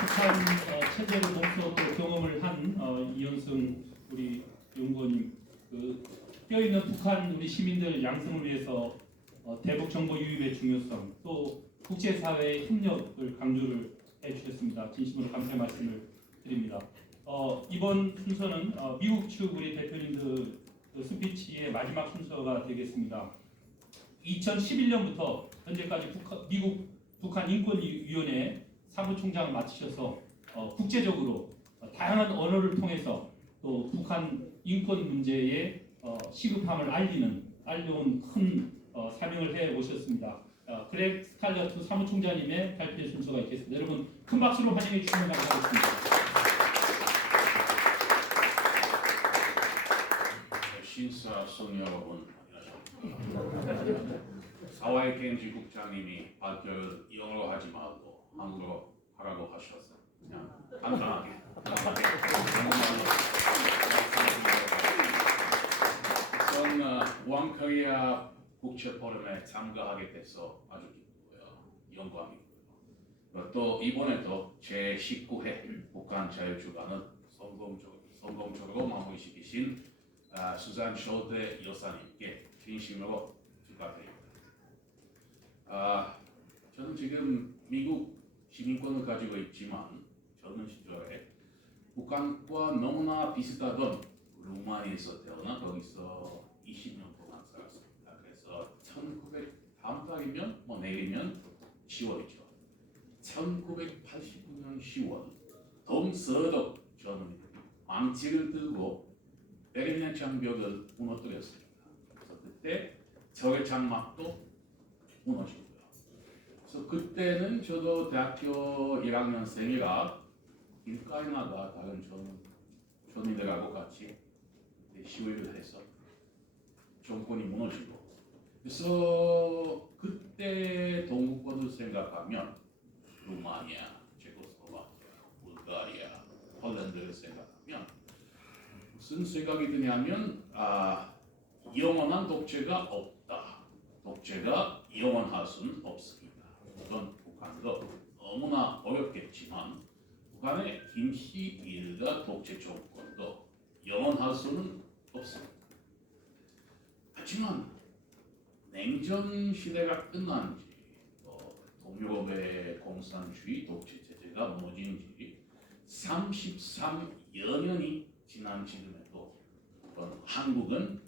북한 체제를 몸소 경험을 한 이현승 우리 연구원님, 뼈있는 북한 우리 시민들 양성을 위해서 대북 정보 유입의 중요성, 또 국제사회의 협력을 강조를 해주셨습니다. 진심으로 감사의 말씀을 드립니다. 이번 순서는 미국 측 우리 대표님들 스피치의 마지막 순서가 되겠습니다. 2011년부터 현재까지 미국 북한 인권위원회 사무총장을 맡으셔서 국제적으로 다양한 언어를 통해서 또 북한 인권 문제의 시급함을 알려온 큰 사명을 해 오셨습니다. 그렉 스칼러트 사무총장님의 발표 순서가 있겠습니다. 여러분 큰 박수로 환영해 주시면 감사하겠습니다. 신사숙 여러분 안녕하십니까. 사와이 켄지 국장님이 발표를 영어로 하지 말고 한국어로 하라고 하셔서 그냥 간단하게 우선 왕코리아 국제 포럼에 참가하게 돼서 아주 기쁘고요. 영광이고요. 또 이번에도 제19회 북한 자유주간을 성공적으로 마무리시키신 수잔 쇼드 여사님께 진심으로 축하드립니다. 저는 지금 미국 시민권을 가지고 있지만 젊은 시절에 북한과 너무나 비슷하던 루마니아에서 태어나 거기서 20년 동안 살았습니다. 그래서 다음 달이면 내일이면 10월이죠. 1989년 10월 동서독 젊은이들이 망치를 들고 베를린 장벽을 무너뜨렸습니다. 그래서 그때 적의 장막도 무너지고요. 그래서 그때는 저도 대학교 1학년생이라 길가에 나가 다른 젊은이들하고 같이 시위를 해서 정권이 무너지고, 그래서 그때 동구권을 생각하면 루마니아, 체코슬로바키아, 불가리아, 폴란드를 생각하면 무슨 생각이 드냐면 영원한 독재가 없다. 독재가 영원할 수는 없습니다. 물론 북한도 너무나 어렵겠지만 북한의 김씨 일가 독재 정권도 영원할 수는 없습니다. 하지만 냉전 시대가 끝난 지 동유럽의 공산주의 독재 체제가 무너진 지 33여 년이 지난 지금에도 한국은,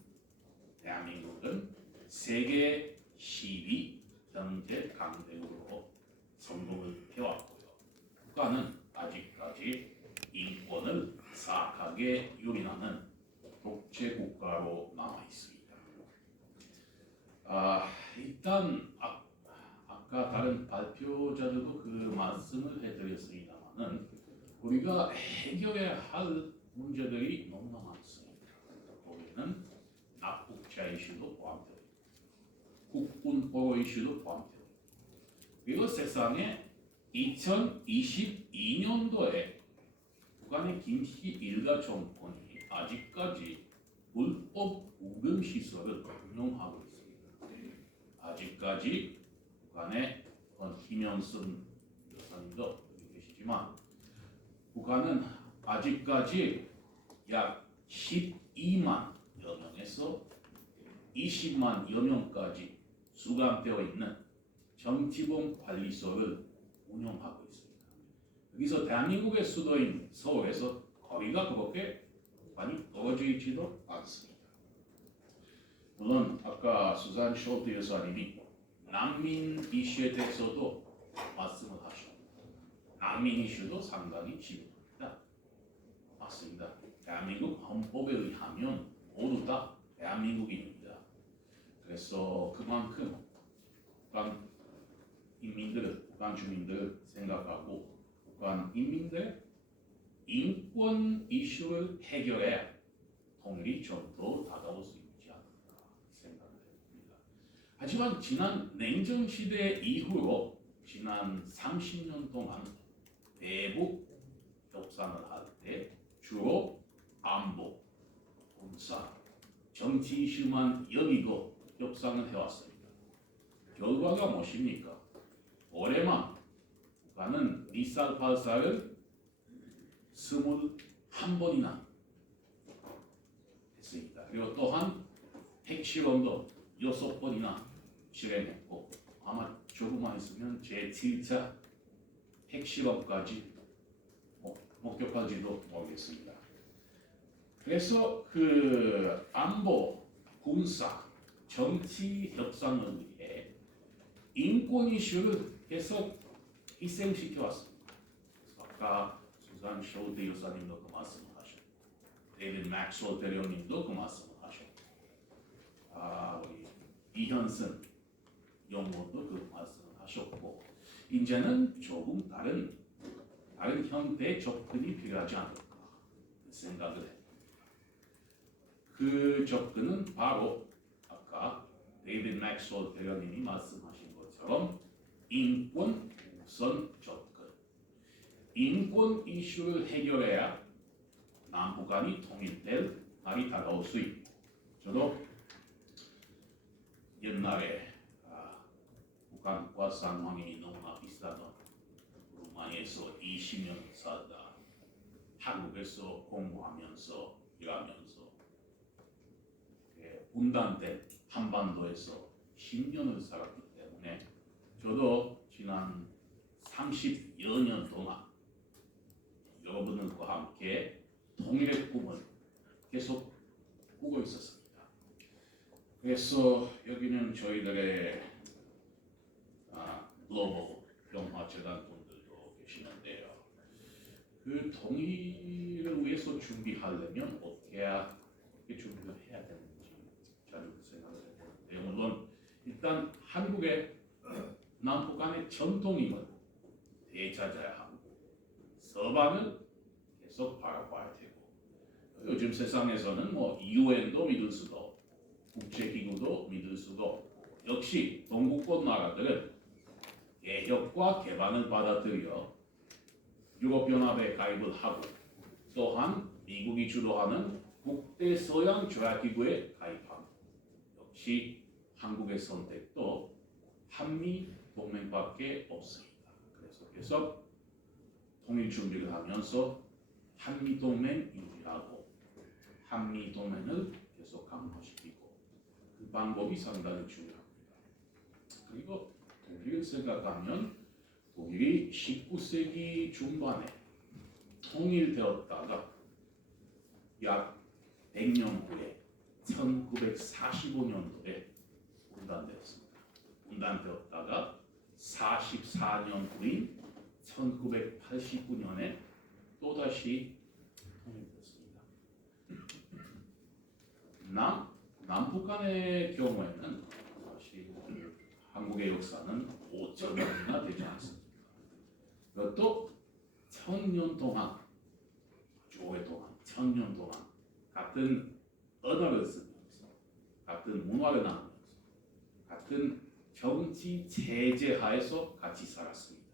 대한민국은 세계 10위 경제 강대국으로 성공을 해왔고요. 북한은 아직까지 인권을 사악하게 유린하는 독재 국가로 남아 있습니다. 일단 아까 다른 발표자들도 그 말씀을 해드렸습니다만은 우리가 해결해야 할 문제들이 너무나 많습니다. 거기에는 납북자 이슈도 포함되어 있고 국군 보호 이슈도 포함되어 있고, 그리고 세상에 2022년도에 북한의 김씨 일가 정권이 아직까지 불법 우금 시설을 운영하고 있습니다. 아직까지 북한의 김영순 여사님도 여기 계시지만 북한은 아직까지 약 12만여 명에서 20만여 명까지 수감되어 있는 정치범 관리소를 운영하고 있습니다. 여기서 대한민국의 수도인 서울에서 거리가 그렇게 많이 떨어져 있지도 않습니다. 물론 아까 수잔 쇼트 여사님이 난민 이슈에 대해서도 말씀을 하셨고, 난민 이슈도 상당히 중요합니다. 맞습니다. 대한민국 헌법에 의하면 모두 다 대한민국인입니다. 그래서 그만큼 북한 인민들을, 북한 주민들을 생각하고 북한 인민들의 인권 이슈를 해결해 통일이 좀 더 다가올 수 있지 않을까 생각을 해봅니다. 하지만 지난 냉전 시대 이후로 지난 30년 동안 대북 협상을 할 때 주로 안보, 군사, 정치 이슈만 여기고 협상을 해왔습니다. 결과가 무엇입니까? 올해만 북한은 미사일 발사를 21번이나 했습니다. 그리고 또한 핵실험도 6번이나 실행했고, 아마 조금만 있으면 제7차 핵실험까지 목격할지도 모르겠습니다. 그래서 그 안보, 군사, 정치 협상을 위해 인권 이슈를 계속 희생시켜 왔습니다. 아까 수잔 쇼드 여사님도 그 말씀을 하셨고, 데이비드 맥스웰 대령님도 그 말씀을 하셨고, 우리 이현승 연구원도 그 말씀을 하셨고, 이제는 조금 다른 형태의 접근이 필요하지 않을까 생각을 해요. 그 접근은 바로 아까 데이비드 맥스웰 대변인이 말씀하신 것처럼 인권 우선 접근. 인권 이슈를 해결해야 남북한이 통일될 날이 다가올 수 있고, 저도 옛날에 북한과 상황이 너무나 비슷하던 루마니아에서 20년 살다 한국에서 공부하면서 일하면서 분단된 한반도에서 10년을 살았기 때문에 저도 지난 30여 년 동안 여러분들과 함께 통일의 꿈을 계속 꾸고 있었습니다. 그래서 여기는 저희들의 글로벌 평화재단 분들도 계시는데요. 그 통일을 위해서 준비하려면 어떻게 준비를 해야 되는지 자주 생각을 해보는데요. 물론 일단 한국의 남북한의 전통임을 되찾아야 하고 서방을 계속 바라봐야 되고, 요즘 세상에서는 뭐 UN도 믿을 수도 없고 국제기구도 믿을 수도 없고, 역시 동구권 나라들은 개혁과 개방을 받아들여 유럽연합에 가입을 하고, 또한 미국이 주도하는 국대서양조약기구에 가입하고, 역시 한국의 선택도 한미 동맹밖에 없습니다. 그래서 계속 통일 준비를 하면서 한미 동맹 유지하고 한미 동맹을 계속 강화시키고, 그 방법이 상당히 중요합니다. 그리고 독일을 생각하면 독일이 19세기 중반에 통일되었다가 약 100년 후에 1945년도에 분단되었습니다. 분단되었다가 44년 후인 1989년에 또다시 통일되었습니다. 남북한의 경우에는 사실 한국의 역사는 5천년이나 되지 않습니다. 그것도 1000년 동안, 아주 오랫동안 1000년 동안 같은 언어를 쓰면서 같은 문화를 나누면서 같은 정치 체제 하에서 같이 살았습니다.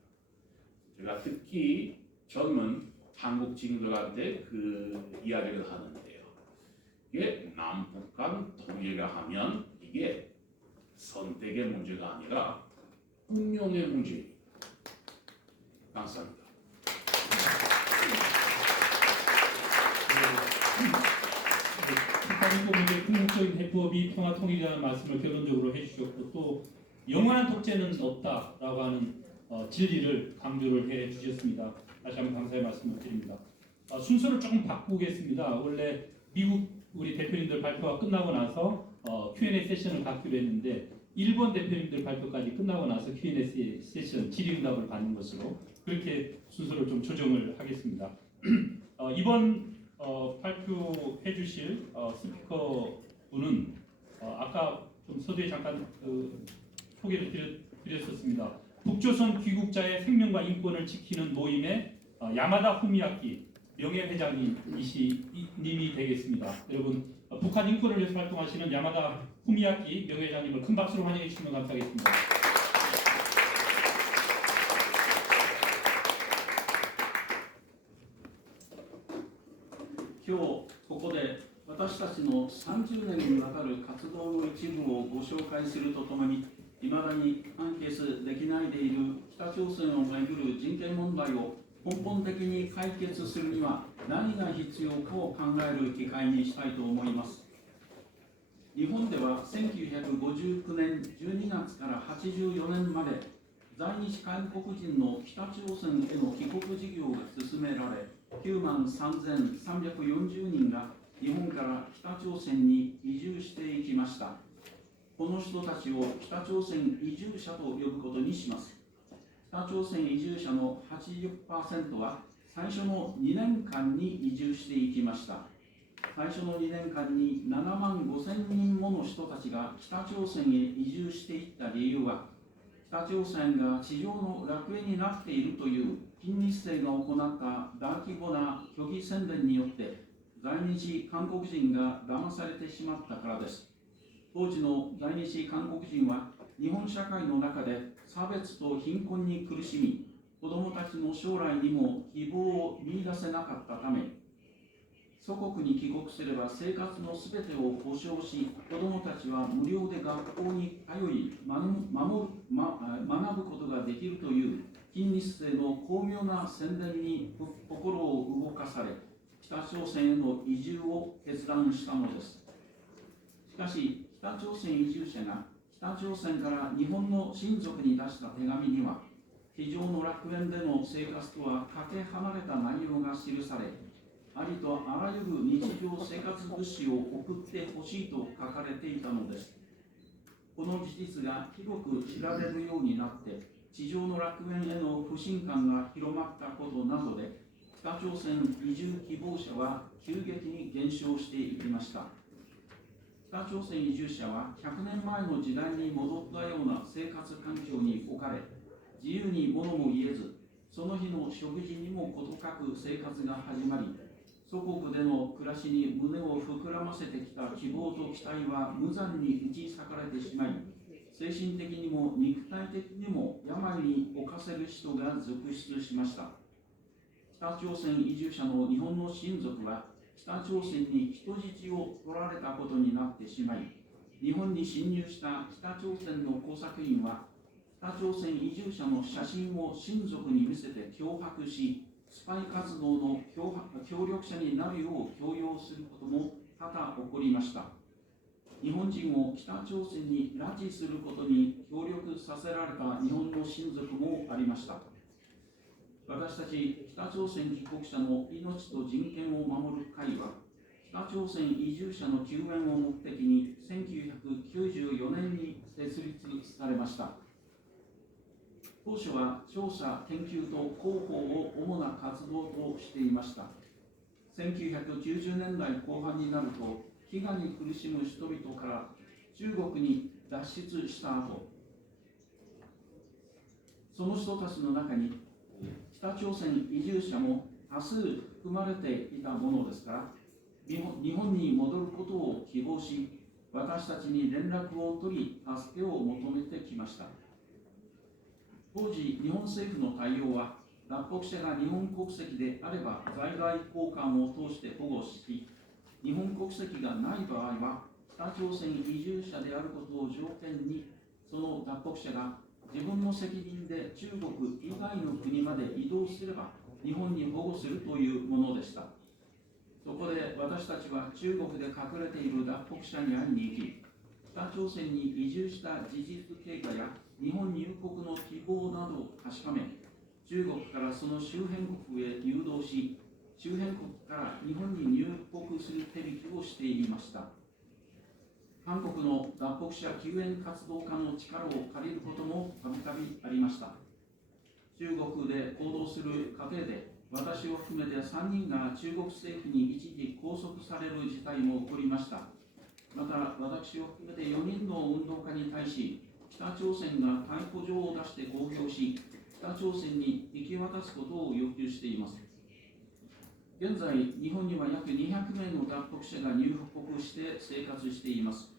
제가 특히 젊은 한국 친구들한테 그 이야기를 하는데요. 이게 남북한 통일이라 하면 이게 선택의 문제가 아니라 운명의 문제입니다. 감사합니다. 북한이 보면 궁극적인 해법이 평화 통일이라는 말씀을 결론적으로 해주셨고, 또 영원한 독재는 없다라고 하는 진리를 강조를 해주셨습니다. 다시 한번 감사의 말씀을 드립니다. 순서를 조금 바꾸겠습니다. 원래 미국 우리 대표님들 발표가 끝나고 나서 Q&A 세션을 갖기로 했는데, 일본 대표님들 발표까지 끝나고 나서 Q&A 세션 질의응답을 받는 것으로 그렇게 순서를 좀 조정을 하겠습니다. 이번 발표해 주실 스피커분은 아까 좀 서두에 잠깐 소개를 드렸었습니다. 북조선 귀국자의 생명과 인권을 지키는 모임의 야마다 후미야키 명예회장님이 되겠습니다. 여러분, 북한 인권을 위해서 활동하시는 야마다 후미야키 명예회장님을 큰 박수로 환영해 주시면 감사하겠습니다. 今日ここで私たちの30年にわたる活動の一部をご紹介するとともに、いまだに解決できないでいる北朝鮮をめぐる人権問題を根本的に解決するには何が必要かを考える機会にしたいと思います。日本では1959年12月から84年まで在日韓国人の北朝鮮への帰国事業が進められ、93,340人が日本から北朝鮮に移住していきました。この人たちを北朝鮮移住者と呼ぶことにします。北朝鮮移住者の 80% は最初の2年間に移住していきました。最初の2年間に7万5,000人もの人たちが北朝鮮へ移住していった理由は、北朝鮮が地上の楽園になっているという金日成が行った大規模な虚偽宣伝によって在日韓国人が騙されてしまったからです。当時の在日韓国人は日本社会の中で差別と貧困に苦しみ、子どもたちの将来にも希望を見出せなかったため、祖国に帰国すれば生活のすべてを保障し、子どもたちは無料で学校に通い、学ぶことができるという金日成の巧妙な宣伝に心を動かされ、北朝鮮への移住を決断したのです。しかし、北朝鮮移住者が北朝鮮から日本の親族に出した手紙には、地上の楽園での生活とはかけ離れた内容が記され、ありとあらゆる日常生活物資を送ってほしいと書かれていたのです。この事実が広く知られるようになって、地上の楽園への不信感が広まったことなどで、北朝鮮移住希望者は急激に減少していきました。北朝鮮移住者は100年前の時代に戻ったような生活環境に置かれ、自由に物も言えず、その日の食事にも事欠く生活が始まり、祖国での暮らしに胸を膨らませてきた希望と期待は無残に打ち裂かれてしまい、精神的にも肉体的にも病に侵せる人が続出しました。北朝鮮移住者の日本の親族は、北朝鮮に人質を取られたことになってしまい、日本に侵入した北朝鮮の工作員は、北朝鮮移住者の写真を親族に見せて脅迫し、スパイ活動の協力者になるよう強要することも多々起こりました。日本人を北朝鮮に拉致することに協力させられた日本の親族もありました。私たち北朝鮮帰国者の命と人権を守る会は、北朝鮮移住者の救援を目的に1994年に設立されました。当初は調査、研究と広報を主な活動としていました。1990年代後半になると、飢餓に苦しむ人々から中国に脱出した後、その人たちの中に北朝鮮移住者も多数含まれていたものですから、日本に戻ることを希望し、私たちに連絡を取り、助けを求めてきました。当時、日本政府の対応は、脱北者が日本国籍であれば在外交換を通して保護し、日本国籍がない場合は、北朝鮮移住者であることを条件に、その脱北者が自分の責任で中国以外の国まで移動すれば、日本に保護するというものでした。そこで私たちは中国で隠れている脱北者に会いに行き、北朝鮮に移住した事実経過や日本入国の希望などを確かめ、中国からその周辺国へ誘導し、周辺国から日本に入国する手引きをしていました。韓国の脱北者救援活動家の力を借りることもたびたびありました。中国で行動する過程で、私を含めて3人が中国政府に一時拘束される事態も起こりました。また、私を含めて4人の運動家に対し、北朝鮮が逮捕状を出して公表し、北朝鮮に引き渡すことを要求しています。現在、日本には約200名の脱北者が入国して生活しています。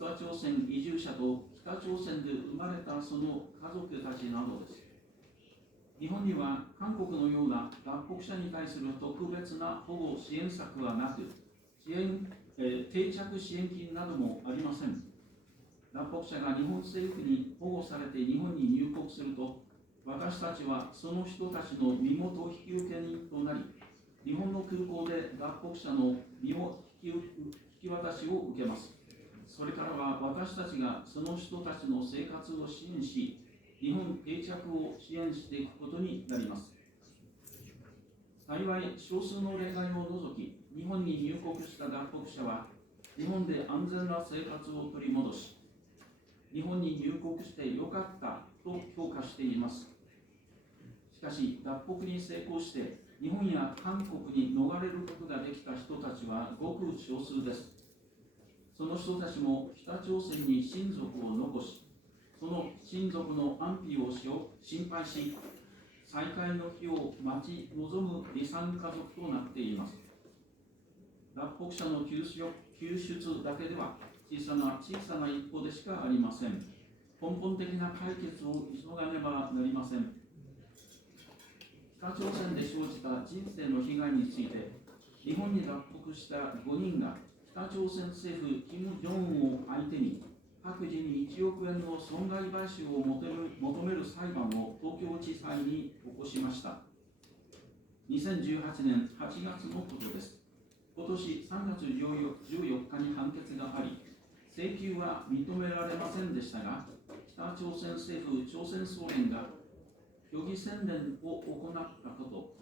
北朝鮮移住者と北朝鮮で生まれたその家族たちなどです。日本には韓国のような脱北者に対する特別な保護支援策はなく、定着支援金などもありません。脱北者が日本政府に保護されて日本に入国すると、私たちはその人たちの身元引受人となり、日本の空港で脱北者の身を引き渡しを受けます。それからは私たちがその人たちの生活を支援し、日本定着を支援していくことになります。幸い、少数の例外を除き、日本に入国した脱北者は、日本で安全な生活を取り戻し、日本に入国してよかったと評価しています。しかし、脱北に成功して、日本や韓国に逃れることができた人たちはごく少数です。その人たちも北朝鮮に親族を残し、その親族の安否を心配し、再会の日を待ち望む離散家族となっています。脱北者の救出だけでは小さな一歩でしかありません。根本的な解決を急がねばなりません。北朝鮮で生じた人生の被害について、日本に脱北した5人が北朝鮮政府キム・ジョンウンを相手に各自に1億円の損害賠償を求める裁判を東京地裁に起こしました。2018年8月のことです。今年3月14日に判決があり、請求は認められませんでしたが、北朝鮮政府朝鮮総連が虚偽宣伝を行ったこと、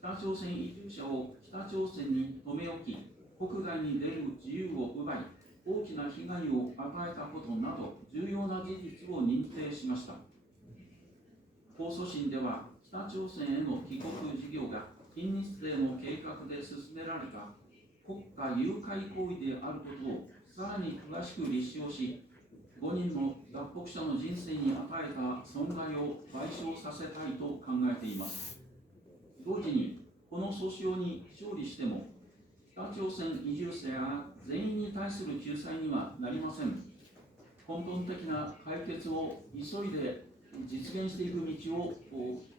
北朝鮮移住者を北朝鮮に留め置き、国外に出る自由を奪い、大きな被害を与えたことなど、重要な事実を認定しました。控訴審では、北朝鮮への帰国事業が近日での計画で進められた国家誘拐行為であることをさらに詳しく立証し、5人の脱北者の人生に与えた損害を賠償させたいと考えています。同時に、この訴訟に勝利しても、北朝鮮移住者や全員に対する救済にはなりません。根本的な解決を急いで実現していく道を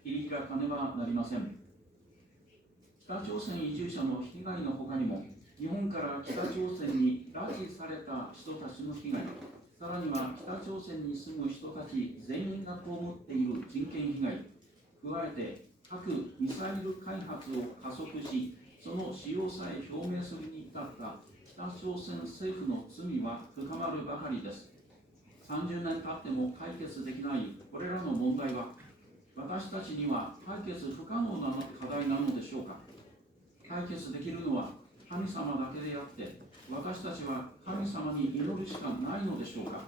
切り開かねばなりません。北朝鮮移住者の被害のほかにも、日本から北朝鮮に拉致された人たちの被害、さらには北朝鮮に住む人たち全員が被っている人権被害、加えて核・ミサイル開発を加速し、その使用さえ表明するに至った北朝鮮政府の罪は深まるばかりです。30年経っても解決できないこれらの問題は、私たちには解決不可能な課題なのでしょうか。解決できるのは神様だけであって、私たちは神様に祈るしかないのでしょうか。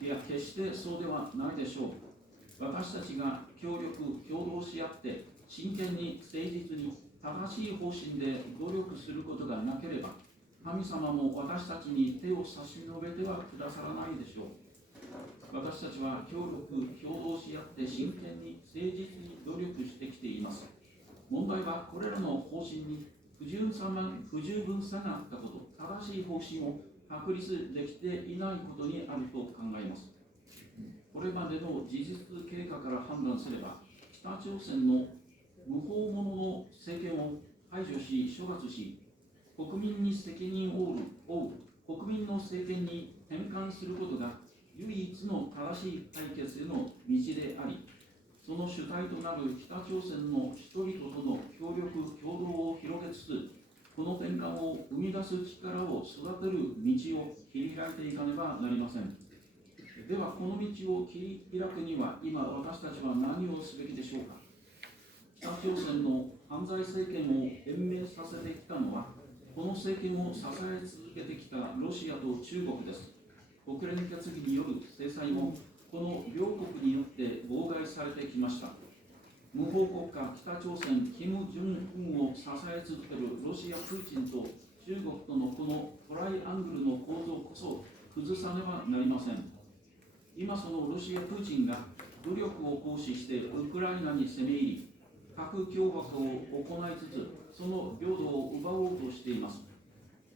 いや、決してそうではないでしょう。私たちが協同し合って、真剣に誠実に正しい方針で努力することがなければ、神様も私たちに手を差し伸べてはくださらないでしょう。私たちは協同し合って真剣に誠実に努力してきています。問題はこれらの方針に不十分さがあったこと、正しい方針を確立できていないことにあると考えます。これまでの事実経過から判断すれば、北朝鮮の無法者の政権を排除し、処罰し、国民に責任を負う、国民の政権に転換することが唯一の正しい解決への道であり、その主体となる北朝鮮の人々との協力・協働を広げつつ、この転換を生み出す力を育てる道を切り開いていかねばなりません。では、この道を切り開くには、今私たちは何をすべきでしょうか。北朝鮮の犯罪政権を延命させてきたのは、この政権を支え続けてきたロシアと中国です。国連決議による制裁も、この両国によって妨害されてきました。無法国家北朝鮮、キム・ジョンウンを支え続けるロシア・プーチンと中国とのこのトライアングルの構造こそ崩さねばなりません。今そのロシア・プーチンが武力を行使してウクライナに攻め入り、核脅迫を行いつつ、その領土を奪おうとしています。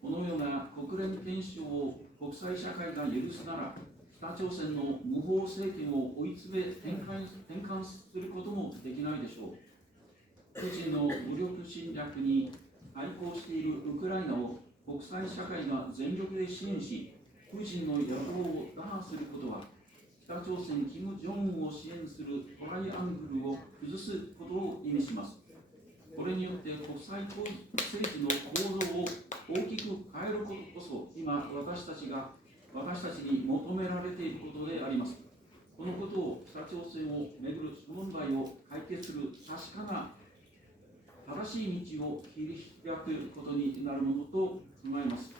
このような国連憲章を国際社会が許すなら、北朝鮮の無法政権を追い詰め転換することもできないでしょう。プーチンの武力侵略に対抗しているウクライナを国際社会が全力で支援し、プーチンの野望を打破することは、北朝鮮キム・ジョンウンを支援するトライアングルを崩すことを意味します。これによって国際政治の構造を大きく変えることこそ、今私たちに求められていることであります。このことを北朝鮮をめぐる問題を解決する確かな正しい道を切り開くことになるものと考えます。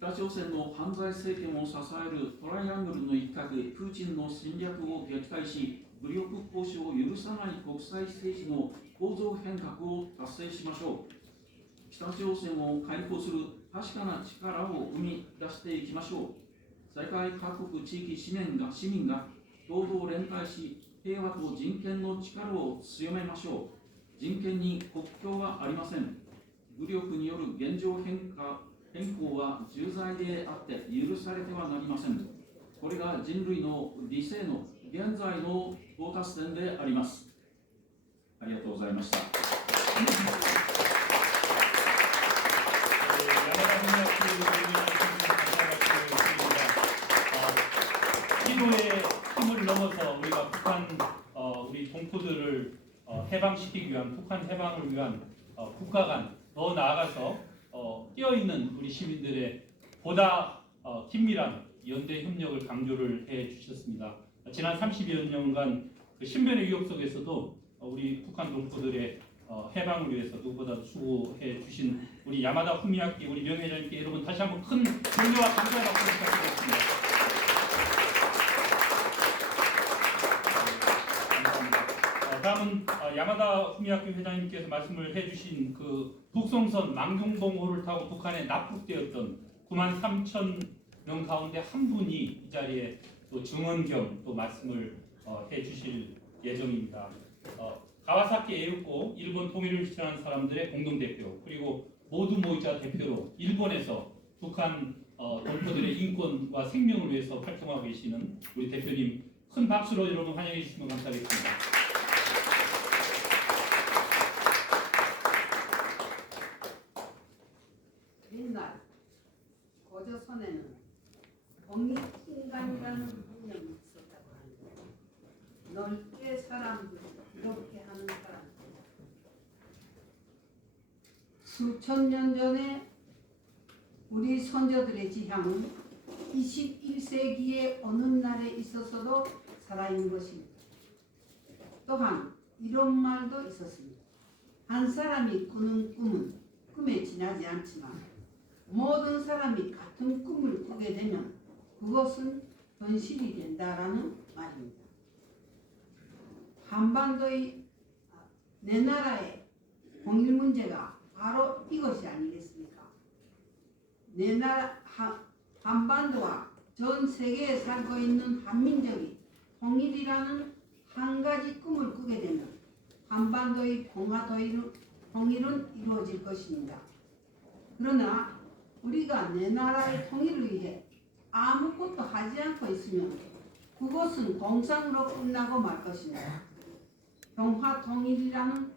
北朝鮮の犯罪政権を支えるトライアングルの一角、プーチンの戦略を撃退し、武力行使を許さない国際政治の構造変革を達成しましょう。北朝鮮を解放する確かな力を生み出していきましょう。世界各国地域市民が共同連帯し、平和と人権の力を強めましょう。人権に国境はありません。武力による現状変更は重罪であって許されてはなりません。これが人類の理性の現在の到達点であります。ありがとうございました。 기도의 힘을 넘어서 우리가 북한 우리 동포들을 해방시키기 위한 북한 해방을 위한 국가 간 더 나아가서 깨어있는 우리 시민들의 보다 긴밀한 연대 협력을 강조를 해 주셨습니다. 지난 30여 년간 그 신변의 위협 속에서도 우리 북한 동포들의 해방을 위해서 누구보다도 수고해 주신 우리 야마다 후미야키 우리 명예회장님께 여러분 다시 한번 큰 격려와 감사의 박수 부탁드리겠습니다. 감사합니다. 다음은 야마다 후미야키 회장님께서 말씀을 해주신 그 북송선 망경봉호를 타고 북한에 납북되었던 93,000명 가운데 한 분이 이 자리에 또 증언 겸 또 말씀을 해주실 예정입니다. 가와사키 에우코 일본 통일을 주장하는 사람들의 공동대표 그리고 모두 모이자 대표로 일본에서 북한 동포들의 인권과 생명을 위해서 활동하고 계시는 우리 대표님 큰 박수로 여러분 환영해 주시면 감사하겠습니다. 옛날 고조선에는 독립인간이라는 분념이 있었다고 하는데 넓게 사람들을 이렇게 하는 사람들 수천 년 전에 우리 선조들의 지향은 21세기의 어느 날에 있어서도 살아있는 것입니다. 또한 이런 말도 있었습니다. 한 사람이 꾸는 꿈은 꿈에 지나지 않지만 모든 사람이 같은 꿈을 꾸게 되면 그것은 현실이 된다라는 말입니다. 한반도의 내 나라의 통일 문제가 바로 이것이 아니겠습니까? 내 나라 한반도와 전 세계에 살고 있는 한민족이 통일이라는 한 가지 꿈을 꾸게 되면 한반도의 평화 통일은 이루어질 것입니다. 그러나 우리가 내 나라의 통일을 위해 아무것도 하지 않고 있으면 그것은 공상으로 끝나고 말 것입니다. 평화 통일이라는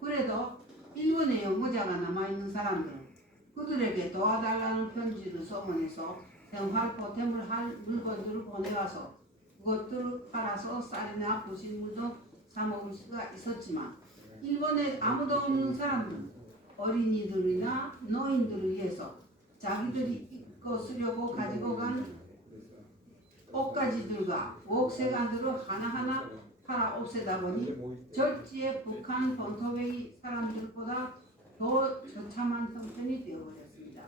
그래도 일본의 연구자가 남아있는 사람들은 그들에게 도와달라는 편지를 써보내서 생활 보탬을 할 물건들을 보내와서 그것들을 팔아서 쌀이나 부식물 등 사먹을 수가 있었지만 일본에 아무도 없는 사람들은 어린이들이나 노인들을 위해서 자기들이 입고 쓰려고 가지고 간 옷가지들과 옥새간들을 하나하나 팔아 없애다 보니 절지의 북한 본토의 사람들보다 더 처참한 형편이 되어버렸습니다.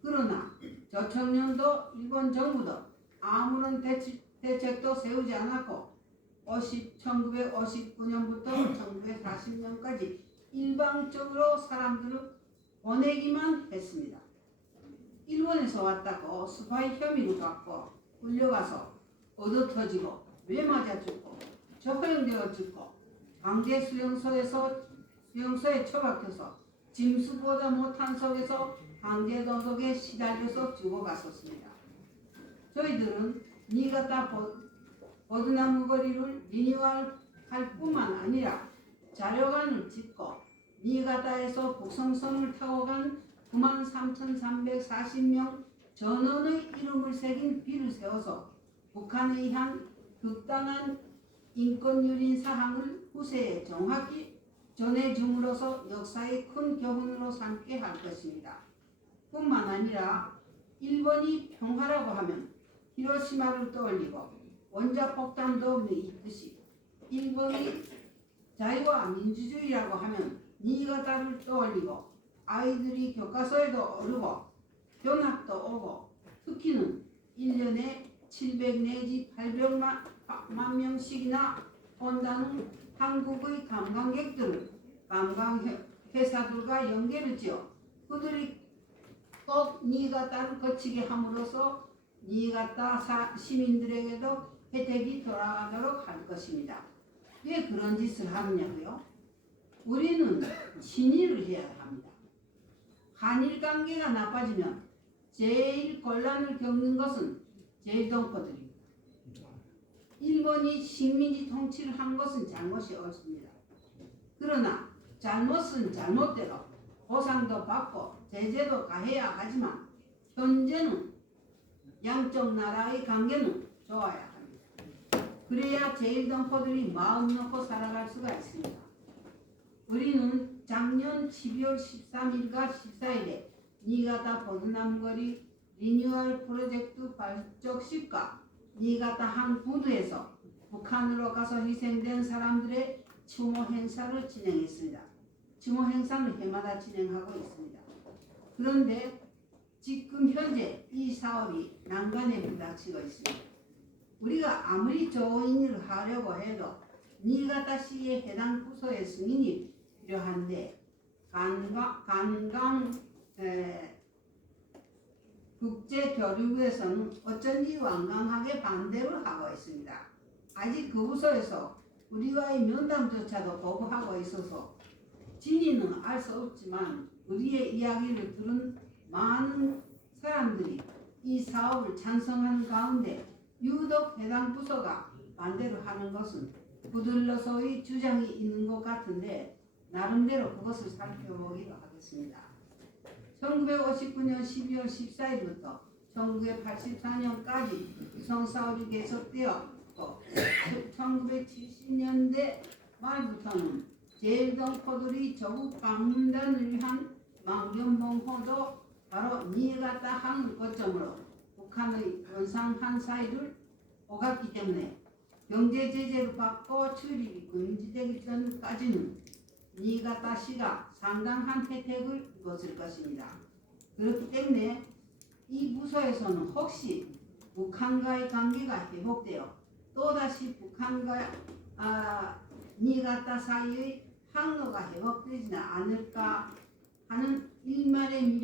그러나 저청년도 일본 정부도 아무런 대책도 세우지 않았고 1959년부터 1940년까지 일방적으로 사람들을 보내기만 했습니다. 일본에서 왔다고 스파이 혐의를 받고 끌려가서 얻어터지고 매맞아 죽고 처형되어 죽고 강제 수용소에 처박혀서 짐승보다 못한 속에서 강제 도덕에 시달려서 죽어갔었습니다. 저희들은 니가타 버드나무 거리를 리뉴얼할 뿐만 아니라 자료관을 짓고 니가타에서 북송선을 타고 간 93,340명 전원의 이름을 새긴 비를 세워서 북한에 의한 극단한 인권유린 사항을 후세에 정확히 전해줌으로써 역사의 큰 교훈으로 삼게 할 것입니다. 뿐만 아니라 일본이 평화라고 하면 히로시마를 떠올리고 원자폭탄도 있듯이 일본이 자유와 민주주의라고 하면 니가타를 떠올리고 아이들이 교과서에도 오르고 견학도 오고 특히는 1년에 700 내지 800만 명씩이나 온다는 한국의 관광객들을 관광회사들과 연계를 지어 그들이 꼭 니가타를 거치게 함으로써 니가타 시민들에게도 혜택이 돌아가도록 할 것입니다. 왜 그런 짓을 하느냐고요? 우리는 친일을 해야 합니다. 한일 관계가 나빠지면 제일 곤란을 겪는 것은 제일동포들입니다. 일본이 식민지 통치를 한 것은 잘못이 없습니다. 그러나 잘못은 잘못대로 보상도 받고 제재도 가해야 하지만 현재는 양쪽 나라의 관계는 좋아야 합니다. 그래야 제일동포들이 마음 놓고 살아갈 수가 있습니다. 우리는 작년 12월 13일과 14일에 니가타 보드남거리 리뉴얼 프로젝트 발족식과 니가타 한 부두에서 북한으로 가서 희생된 사람들의 추모 행사를 진행했습니다. 추모 행사는 해마다 진행하고 있습니다. 그런데 지금 현재 이 사업이 난간에 부닥치고 있습니다. 우리가 아무리 좋은 일을 하려고 해도 니가타시의 해당 부서의 승인이 필요한데 국제교류부에서는 어쩐지 완강하게 반대를 하고 있습니다. 아직 그 부서에서 우리와의 면담조차도 거부하고 있어서 진위는 알 수 없지만 우리의 이야기를 들은 많은 사람들이 이 사업을 찬성하는 가운데 유독 해당 부서가 반대를 하는 것은 부들러서의 주장이 있는 것 같은데 나름대로 그것을 살펴보기로 하겠습니다. 1959년 12월 14일부터 1984년까지 성사업이 계속되었고 1970년대 말부터는 제일동포들이 조국 방문단을 위한 망견봉호도 바로 니가타 항을 거점으로 북한의 원상 사이를 오갔기 때문에 경제 제재를 받고 출입이 금지되기 전까지는 니가타시가 상당한 혜택을 입었을 것입니다. 그렇기 때문에 이 부서에서는 혹시 북한과의 관계가 회복되어 또다시 북한과 니가타 사이의 항로가 회복되지는 않을까 하는 일말의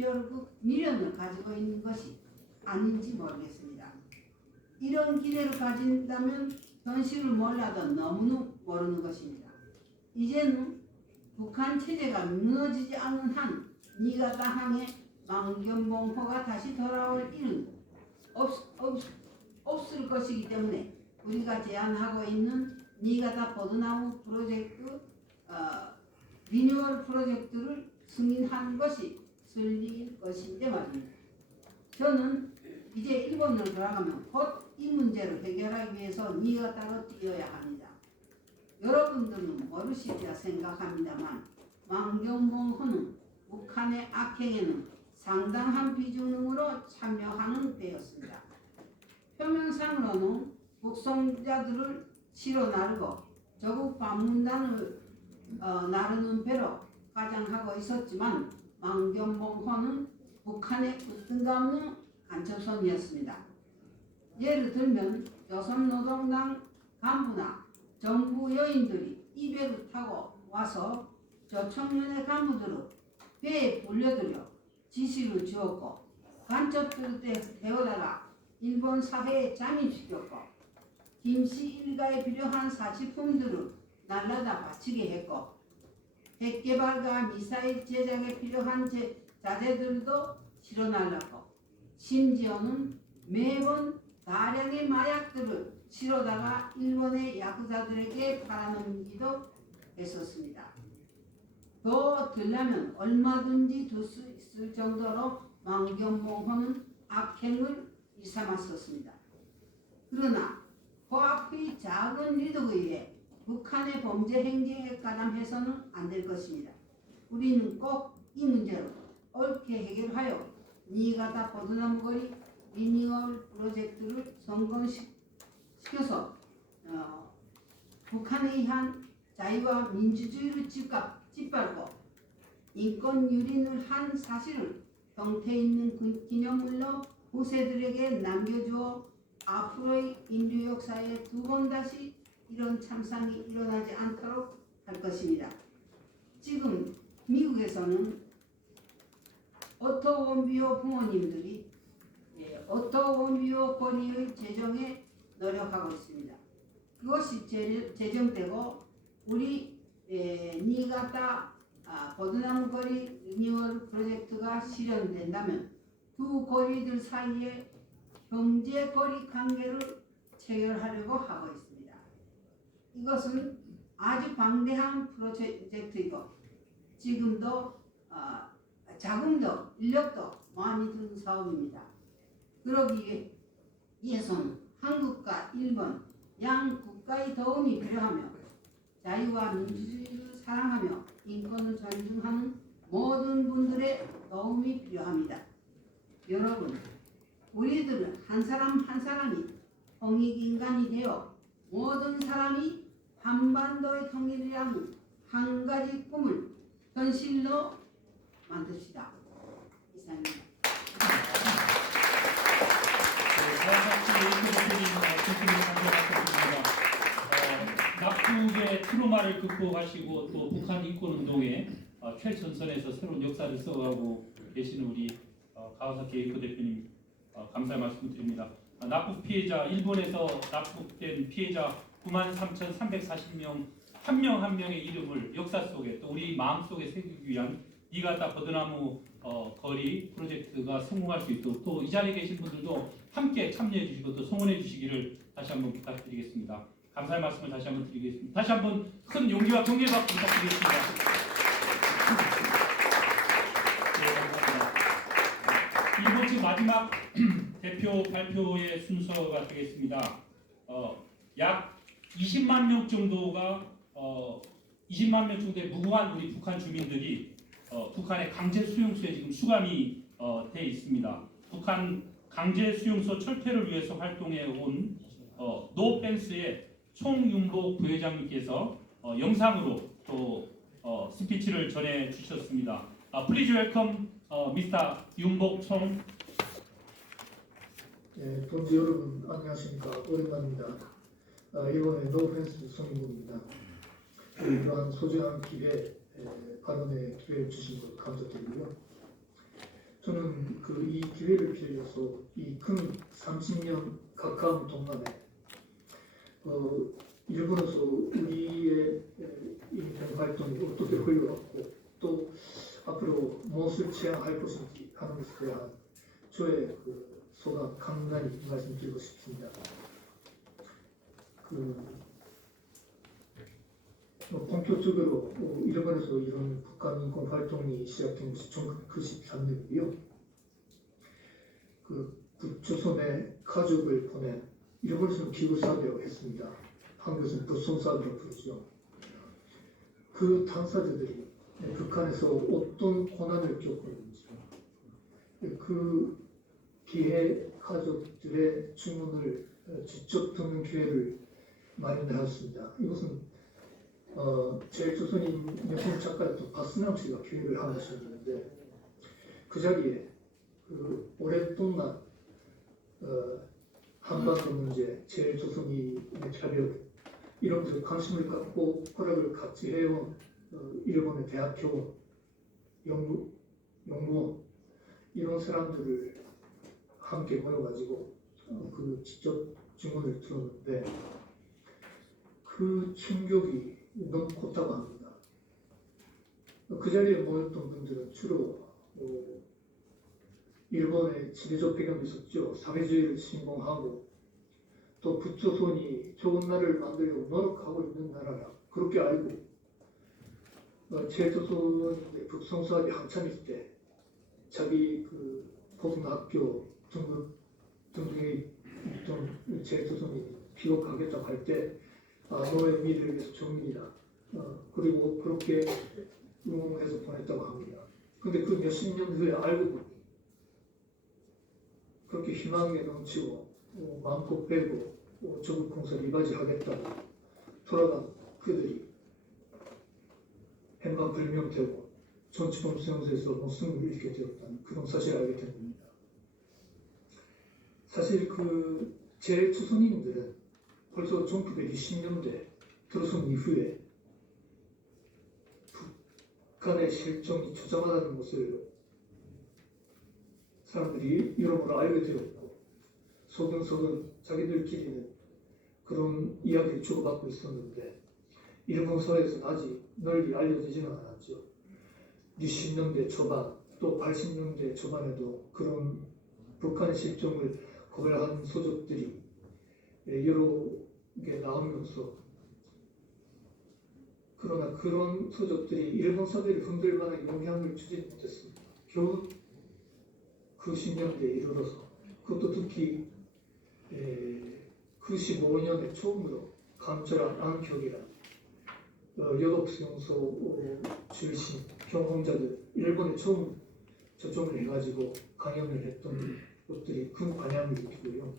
미련을 가지고 있는 것이 아닌지 모르겠습니다. 이런 기대를 가진다면 현실을 몰라도 너무나 모르는 것입니다. 이제는 북한 체제가 무너지지 않는 한 니가타 항의 망견봉호가 다시 돌아올 일은 없을 것이기 때문에 우리가 제안하고 있는 니가타 보드나무 프로젝트 리뉴얼 프로젝트를 승인하는 것이 순리일 것인데 말입니다. 저는 이제 일본으로 돌아가면 곧 이 문제를 해결하기 위해서 니가타로 뛰어야 합니다. 여러분들은 모르시리라 생각합니다만 망견봉호는 북한의 악행에는 상당한 비중으로 참여하는 데였습니다. 표면상으로는 북송자들을 치러 나르고 조국 방문단을 나르는 배로 가장하고 있었지만 망견봉호는 북한의 으뜸가 없는 간첩선이었습니다. 예를 들면 조선노동당 간부나 정부 요인들이 이 배를 타고 와서 저 청년의 간부들을 배에 불려들여 지시를 주었고 간첩들을 태워다가 일본 사회에 잠입시켰고 김씨 일가에 필요한 사치품들을 날라다 바치게 했고 핵개발과 미사일 제작에 필요한 자재들도 실어 날랐고 심지어는 매번 다량의 마약들을 실어다가 일본의 야쿠자들에게 팔아넘기도 했었습니다. 더 들려면 얼마든지 둘 수 있을 정도로 망견봉호는 악행을 일삼았었습니다. 그러나 코앞의 작은 리더에 의해 북한의 범죄 행정에 가담해서는 안 될 것입니다. 우리는 꼭 이 문제를 옳게 해결하여 니가타 보드나무거리 리뉴얼 프로젝트를 성공시켜서 북한에 의한 자유와 민주주의를 짓밟고 인권 유린을 한 사실을 형태 있는 기념물로 후세들에게 남겨주어 앞으로의 인류 역사에 두 번 다시 이런 참상이 일어나지 않도록 할 것입니다. 지금 미국에서는 오토 원비호 부모님들이 오토 원비호 권위의 제정에 노력하고 있습니다. 그것이 제정되고 우리 니가타 버드나무 거리 리뉴얼 프로젝트가 실현된다면 두 거리들 사이에 경제 거리 관계를 체결하려고 하고 있습니다. 이것은 아주 방대한 프로젝트이고 지금도 자금도 인력도 많이 든 사업입니다. 그러기 위해서는 한국과 일본 양 국가의 도움이 필요하며 자유와 민주주의를 사랑하며 인권을 존중하는 모든 분들의 도움이 필요합니다. 여러분, 우리들은 한 사람 한 사람이 통일인간이 되어 모든 사람이 한반도의 통일이라는 한 가지 꿈을 현실로 만듭시다. 이상입니다. 남북의 트로마를 극복하시고 또 북한 인권운동에 최전선에서 새로운 역사를 써가고 계시는 우리 가와사키 에이코 대표님 감사의 말씀드립니다. 납북 피해자, 일본에서 납북된 피해자 93,340명 한 명 한 명의 이름을 역사 속에 또 우리 마음속에 새기기 위한 니가타 버드나무 거리 프로젝트가 성공할 수 있도록 또 이 자리에 계신 분들도 함께 참여해 주시고 또 성원해 주시기를 다시 한번 부탁드리겠습니다. 감사의 말씀을 다시 한번 드리겠습니다. 다시 한번 큰 용기와 격려의 박수 부탁드리겠습니다. 네, 감사합니다. 이번 주 마지막 대표 발표의 순서가 되겠습니다. 약 20만 명 정도가 20만 명 정도의 무고한 우리 북한 주민들이 북한의 강제 수용소에 지금 수감이 돼 있습니다. 북한 강제 수용소 철폐를 위해서 활동해 온 노펜스의 총윤복 부회장님께서 영상으로 또 스피치를 전해 주셨습니다. Please welcome Mr. 윤복 총. 네, 동지 여러분 안녕하십니까. 오랜만입니다. 이번에 노펜스 송인국입니다. 이러한 소중한 기회, 발언의 기회를 주신 것 감사드리고요. 저는 이 기회를 빌려서 이 큰 30년 가까운 동안에 일본에서 우리의 인권 활동이 어떻게 흘러갔고 또 앞으로 무엇을 취향할 것인지 하는 것에 대한 저의 소감 간단히 말씀드리고 싶습니다. 본격적으로 일본에서 이런 북한 인권 활동이 시작된 것이 1993년이고요. 북조선의 가족을 보낸 일본에서는 기부사비라고 했습니다. 한국에서는 북송사비라고 부르죠. 그 당사자들이 북한에서 어떤 고난을 겪었는지 그 피해 가족들의 증언을 직접 듣는 기회를 마련하였습니다. 이것은 제일조선인 여성 작가였던 박순남 씨가 기획을 하셨는데 그 자리에 오랫동안 한반도 문제, 제일조선인의 차별 이런 것에 관심을 갖고 허락을 같이 해온 일본의 대학교원, 연구원 이런 사람들을 함께 모여가지고 직접 증언을 들었는데 그 충격이 너무 컸다고 합니다. 그 자리에 모였던 분들은 주로 일본의 지리적 배경이 있었죠. 사회주의를 신봉하고 또 북조선이 좋은 나라를 만들려고 노력하고 있는 나라라 그렇게 알고 제조선의 북송사업이 한참일 때 자기 고등학교 등등에 있던 제조선이 피격하겠다고 할 때 너의 미래를 위해서 정민이다. 그리고 그렇게 응원해서 보냈다고 합니다. 근데 그 몇십 년 후에 알고 보니 그렇게 희망에 넘치고 마음껏 빼고 조국 공사를 이바지하겠다고 돌아간 그들이 행방불명되고 전치범 수용소에서 승을 잃게 되었다는 그런 사실을 알게 된 겁니다. 사실 제조선인들은 벌써 1920년대 들어선 이후에 북한의 실정이 처참하다는 것을 사람들이 여러모로 알게 되었고 소근소근 자기들끼리는 그런 이야기를 주고받고 있었는데 일본 사회에서는 아직 널리 알려지지는 않았죠. 60년대 초반 또 80년대 초반에도 그런 북한의 실정을 고발한 소적들이 여러 개 나오면서 그러나 그런 소적들이 일본 사회를 흔들 만한 영향을 주지 못했습니다. 겨우 그 10년대에 이르러서 그것도 특히 95년에 처음으로 감철한 안격이라 여독 수용소 출신 경험자들 일본에 처음 초청을 해가지고 강연을 했던 것들이 큰 반향을 일으키고요.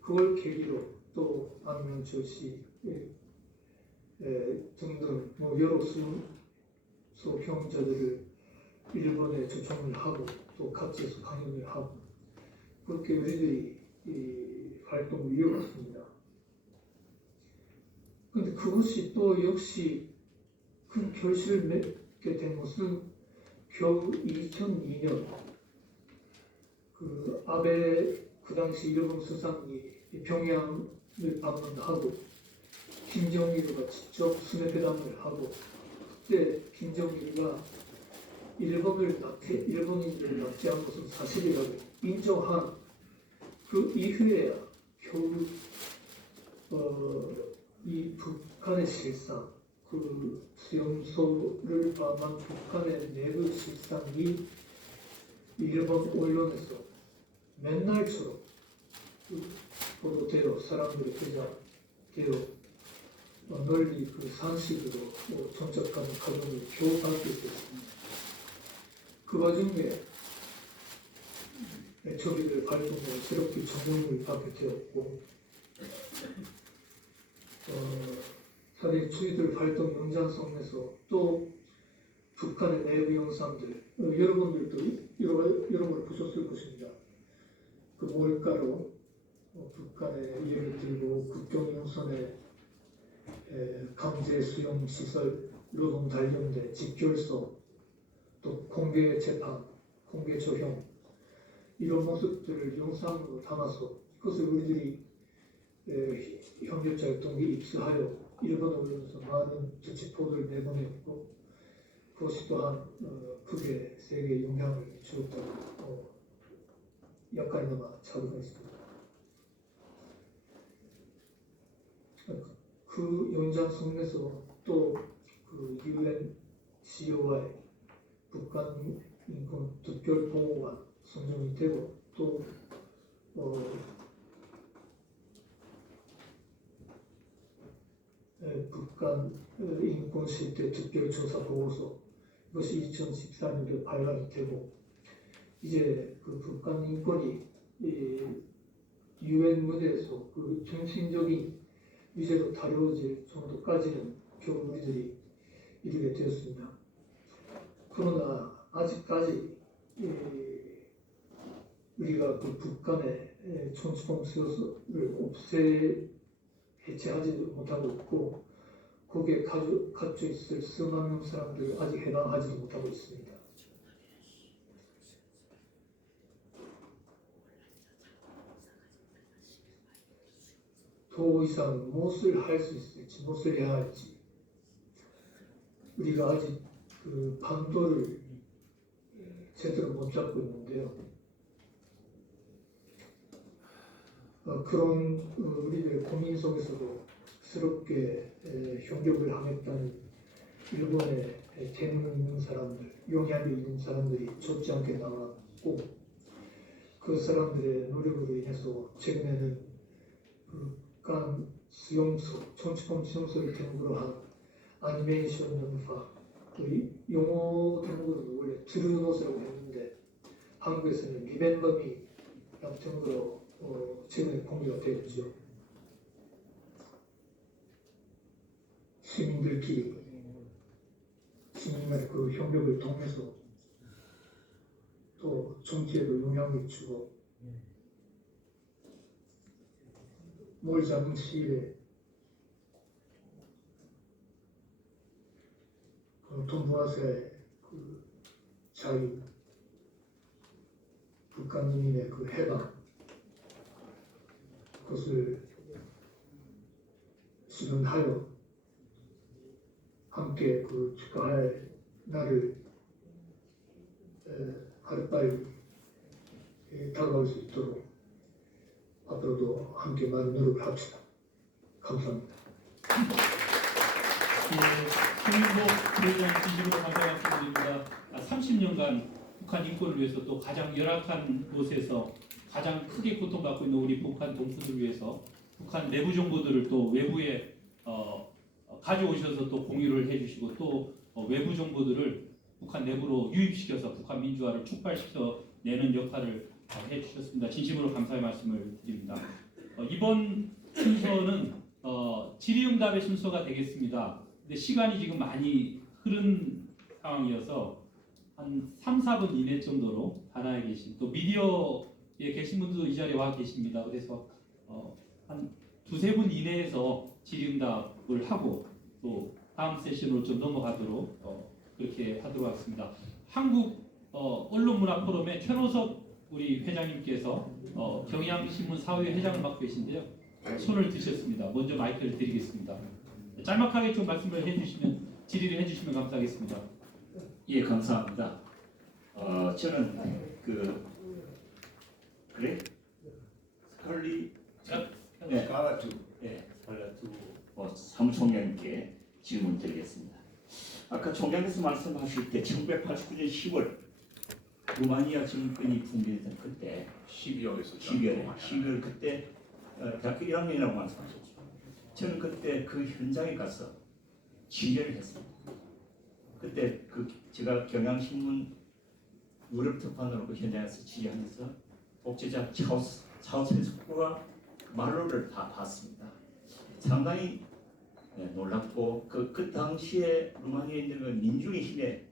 그걸 계기로 또 안명철 씨 등등 여러 수용소 경험자들을 일본에 초청을 하고 또 같이해서 강연을 하고 그렇게 우리들이 활동을 이어갔습니다. 그런데 그것이 또 역시 큰 결실을 맺게 된 것은 겨우 2002년 그 아베 그 당시 일본 수상이 평양을 방문하고 김정일과 직접 수뇌회담을 하고 그때 김정일과 일본인들을 납치한 것은 사실이라고 인정한 그 이후에야 겨우 이 북한의 실상, 그 수용소를 포함한 북한의 내부 실상이 일본 언론에서 맨날처럼 보도되어 사람들이 회자되어 널리 그 산식으로 정착하는 과정을 겨우 밟게 됐습니다. 그 와중에 저기들 활동에 새롭게 적용을 받게 되었고 사실 저희들 활동 연장선에서 또 북한의 내부 영상들 여러분들도 여러 번 보셨을 것입니다. 그 몰가로 북한의 예를 들고 국경용선의 강제 수용 시설, 노동 단련대, 집결소, 또 공개 재판, 공개 조형 이런 모습들을 영상으로 담아서 그것을 우리들이 협력자활동에 입수하여 일본 언론에서 많은 정치 보도를 내보냈고 그것이 또한 크게 세계에 영향을 주었다고 약간이나마 자부가 있습니다. 그 연장선에서 또 그 UNCOI 북한 인권 특별보호관 선정이 되고 또 북한 인권 실태 특별조사 보고서 이것이 2014년도에 발간이 되고 이제 그 북한 인권이 UN 무대에서 그 정신적인 위제로 다뤄질 정도까지는 겨우 우리들이 이르게 되었습니다. 그러나 아직까지 우리가 그 북한의 천추봉 수용소를 해체하지도 못하고 있고 거기에 갇혀 있을 수많은 사람들 아직 해방하지도 못하고 있습니다. 더 이상 무엇을 할 수 있을지 무엇을 해야 할지 우리가 아직 그 방도를 제대로 못 잡고 있는데요. 그런 우리들 고민 속에서도 스럽게 협력을 하겠다는 일본의 재능 있는 사람들, 영향력 있는 사람들이 적지 않게 나왔고 그 사람들의 노력으로 인해서 최근에는 북한 수용소, 천추봉 수용소를 등으로 한 애니메이션 영화, 영어 등으로는 원래 트루노스라고 했는데 한국에서는 리멤버미 등으로 최근에 공개가 되었죠. 시민들끼리 시민의 그 협력을 통해서 또 정치에도 영향을 주고 멀지 않은 시일에 돈바스의 그 자유, 북한 인민의 그 해방 그것을 실현하여 함께 그 축하할 날을 하루빨리 다가올 수 있도록 앞으로도 함께 많은 노력을 합시다. 감사합니다. 김인복 부회장 진심으로 감사 말씀드립니다. 30년간 북한 인권을 위해서 또 가장 열악한 곳에서 가장 크게 고통받고 있는 우리 북한 동포들을 위해서 북한 내부 정보들을 또 외부에 가져오셔서 또 공유를 해주시고 또 외부 정보들을 북한 내부로 유입시켜서 북한 민주화를 촉발시켜 내는 역할을 해주셨습니다. 진심으로 감사의 말씀을 드립니다. 이번 순서는 질의응답의 순서가 되겠습니다. 근데 시간이 지금 많이 흐른 상황이어서 한 3, 4분 이내 정도로 하나에 계신 또 미디어에 계신 분들도 이 자리에 와 계십니다. 그래서 한 두세 분 이내에서 질의응답을 하고 또 다음 세션으로 좀 넘어가도록 그렇게 하도록 하겠습니다. 한국 언론문화포럼의 최노석 우리 회장님께서 경향신문 사회 회장을 맡고 계신데요. 손을 드셨습니다. 먼저 마이크를 드리겠습니다. 짤막하게 좀 말씀을 해주시면 질의를 해주시면 감사하겠습니다. 예, 감사합니다. 저는 스칼리 스칼라투 스칼라투 사무총장님께 질문 드리겠습니다. 아까 총장께서 말씀하실 때 1989년 10월 루마니아 정권이 붕괴했던 그때 12월 그때 대학교 1학년이라고 말씀하셨죠. 저는 그때 그 현장에 가서 취재를 했습니다. 그때 제가 경향신문 유럽 특파원으로 그 현장에서 취재하면서 독재자 차우세스쿠가 말로를 다 봤습니다. 상당히 놀랍고 그 당시에 루마니아에 있는 그 민중의 힘에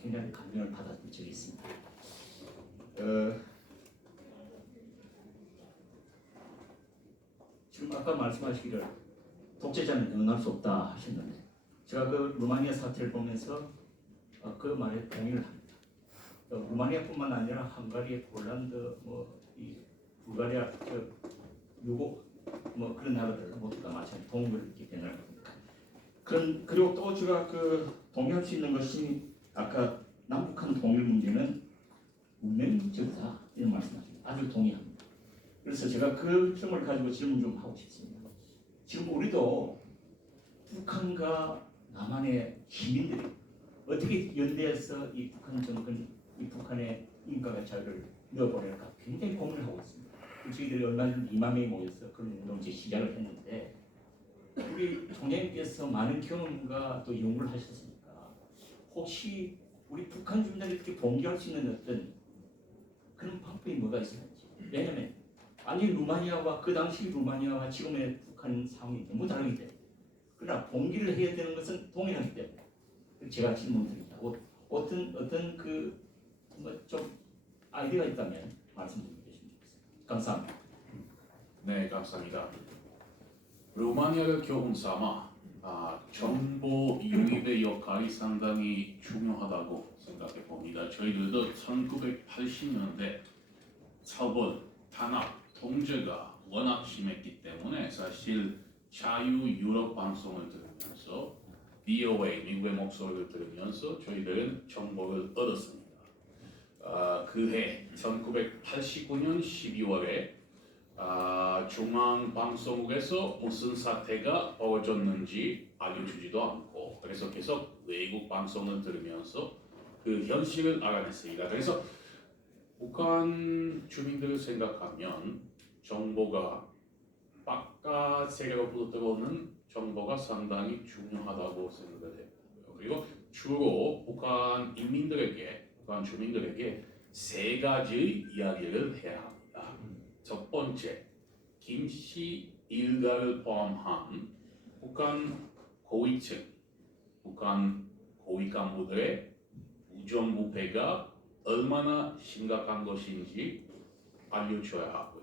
굉장히 감명을 받았던 적이 있습니다. 지금 아까 말씀하시기를 독재자는 영원할 수 없다 하셨는데 제가 그 루마니아 사태를 보면서 그 말에 동의를 합니다. 루마니아뿐만 아니라 헝가리, 폴란드, 이 불가리아, 유고 그런 나라들 모두가 마찬가지 동의를 이렇게 변할 겁니다. 그리고 또 제가 동의할 수 있는 것이 아까 남북한 통일 문제는 운명적이다 이런 말씀하십니다. 아주 동의합니다. 그래서 제가 그 점을 가지고 질문 좀 하고 싶습니다. 지금 우리도 북한과 남한의 시민들이 어떻게 연대해서 이 북한 정권, 이 북한의 인권과 자유를 넣어보낼까 굉장히 고민을 하고 있습니다. 저희들이 얼마 전 2만 명이 모여서 그런 운동 이제 시작을 했는데 우리 총장님께서 많은 경험과 또 연구를 하셨으니까 혹시 우리 북한 주민들이 이렇게 봉기할 수 있는 어떤 그런 방법이 뭐가 있을지. 왜냐하면 루마니아와 그 당시 루마니아와 지금의 북한 상황이 너무 다르기 때문에 그러나 봉기를 해야 되는 것은 동일하기 때문에 제가 질문드립니다. 어떤 좀 아이디어가 있다면 말씀 좀 해주시면 좋겠습니다. 감사합니다. 네, 감사합니다. 루마니아를 교훈 삼아 정보 유입의 역할이 상당히 중요하다고 생각해 봅니다. 저희들도 1980년대 처벌, 탄압, 통제가 워낙 심했기 때문에 사실 자유 유럽 방송을 들으면서 BOA, 미국의 목소리를 들으면서 저희들은 정보를 얻었습니다. 그해 1989년 12월에 중앙방송국에서 무슨 사태가 벌어졌는지 알려주지도 않고 그래서 계속 외국 방송을 들으면서 그 현실을 알아냈습니다. 그래서 북한 주민들을 생각하면 정보가 바깥 세계로부터 들어오는 정보가 상당히 중요하다고 생각을 해요. 그리고 주로 북한 주민들에게 세 가지 이야기를 해야 합니다. 첫 번째, 김씨 일가를 포함한 북한 고위층, 북한 고위 간부들의 우정부패가 얼마나 심각한 것인지 알려줘야 하고요.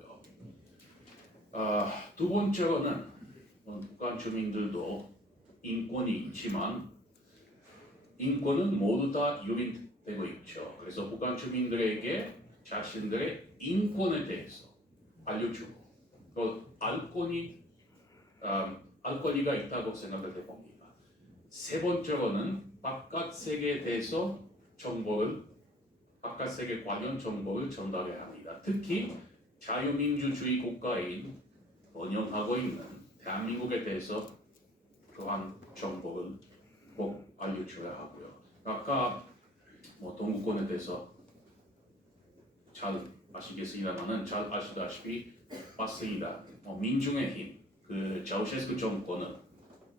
두 번째로는 북한 주민들도 인권이 있지만 인권은 모두 다 유린되고 있죠. 그래서 북한 주민들에게 자신들의 인권에 대해서 알려주고 또 알 권리가 있다고 생각을 해봅니다. 세 번째로는 바깥 세계에 대해서 정보를 바깥 세계 관련 정보를 전달해야 합니다. 특히 자유민주주의 국가인 번영하고 있는 대한민국에 대해서 그러한 정보를 꼭 알려줘야 하고요. 아까 동구권에 대해서 잘 아시겠습니다만은 잘 아시다시피 맞습니다. 민중의 힘, 그 자우셰스쿠 정권은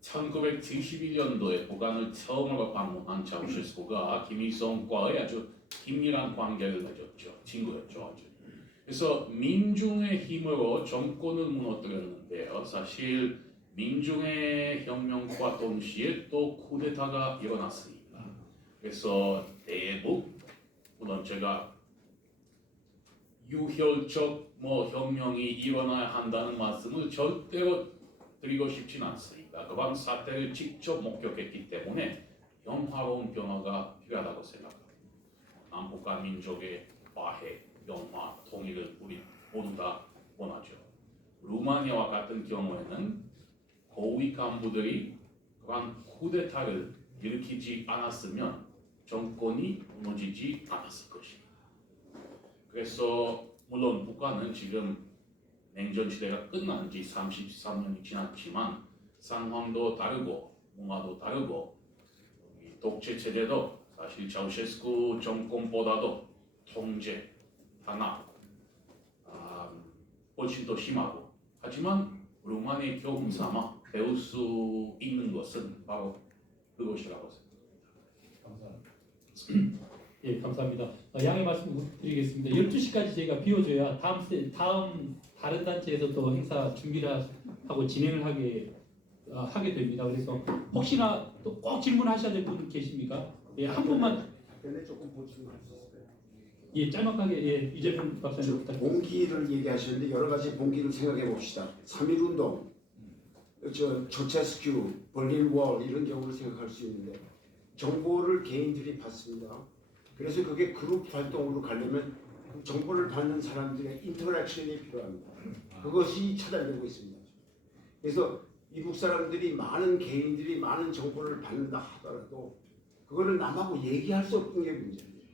1971년도에 북한을 처음으로 방문한 자우셰스쿠가 김일성과의 아주 긴밀한 관계를 맺었죠. 친구였죠. 아주. 그래서 민중의 힘으로 정권을 무너뜨렸는데요. 사실 민중의 혁명과 동시에 또 쿠데타가 일어났습니다. 그래서 대북, 물론 제가 유혈적 혁명이 일어나야 한다는 말씀을 절대로 드리고 싶진 않습니다. 그런 사태를 직접 목격했기 때문에 영화로운 변화가 필요하다고 생각합니다. 남북한 민족의 화해, 영화, 통일을 우리 모두 다 원하죠. 루마니아와 같은 경우에는 고위 간부들이 그런 쿠데타를 일으키지 않았으면 정권이 무너지지 않았을 것입니다. 그래서 물론 북한은 지금 냉전 시대가 끝난 지 33년이 지났지만 상황도 다르고 문화도 다르고 독재 체제도 사실 자우셰스쿠 정권보다도 통제, 탄압 훨씬 더 심하고 하지만 루마니아의 교훈 삼아 배울 수 있는 것은 바로 그것이라고 생각합니다. 예, 감사합니다. 양해 말씀 드리겠습니다. 12시까지 저희가 비워줘야 다음 다른 단체에서 또 행사 준비를 하고 진행을 하게 됩니다. 그래서 혹시나 또 꼭 질문하셔야 될 분 계십니까? 예, 한 분만. 답변에 조금 보충할 수 있을까요? 예, 짤막하게 예, 유재분 박사님 부탁드립니다. 봉기를 얘기하셨는데 여러 가지 봉기를 생각해 봅시다. 3.1운동, 조체스큐, 벌린월 이런 경우를 생각할 수 있는데 정보를 개인들이 받습니다. 그래서 그게 그룹 활동으로 가려면 정보를 받는 사람들의 인터랙션이 필요합니다. 그것이 차단되고 있습니다. 그래서 미국 사람들이 많은 개인들이 많은 정보를 받는다 하더라도 그거를 남하고 얘기할 수 없는 게 문제입니다.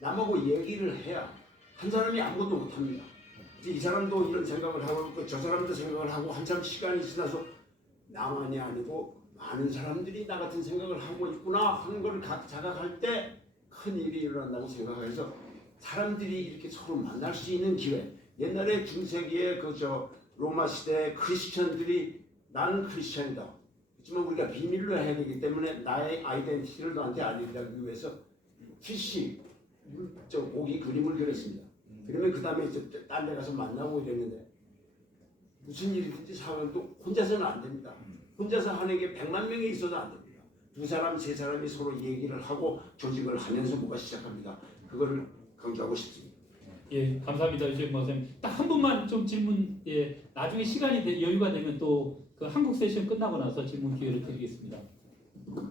남하고 얘기를 해야 한 사람이 아무것도 못합니다. 이 사람도 이런 생각을 하고 저 사람도 생각을 하고 한참 시간이 지나서 나만이 아니고 많은 사람들이 나 같은 생각을 하고 있구나 하는 걸 자각할 때 큰 일이 일어난다고 생각해서 사람들이 이렇게 서로 만날 수 있는 기회. 옛날에 중세기에 로마 시대 크리스천들이 나는 크리스천이다. 그렇지만 우리가 비밀로 해야 되기 때문에 나의 아이덴티티를 너한테 알리기 위해서 티시 고기 그림을 그렸습니다. 그러면 그 다음에 딴 데 가서 만나고 이랬는데 무슨 일이든지 사람은 또 혼자서는 안 됩니다. 혼자서 하는 게 100만 명이 있어도 안 됩니다. 두 사람, 세 사람이 서로 얘기를 하고 조직을 하면서 뭐가 시작합니다. 그거를 강조하고 싶습니다. 예, 감사합니다, 유재분 박사님. 딱 한 분만 좀 질문. 예, 나중에 시간이 여유가 되면 또 그 한국 세션 끝나고 나서 질문 기회를 드리겠습니다.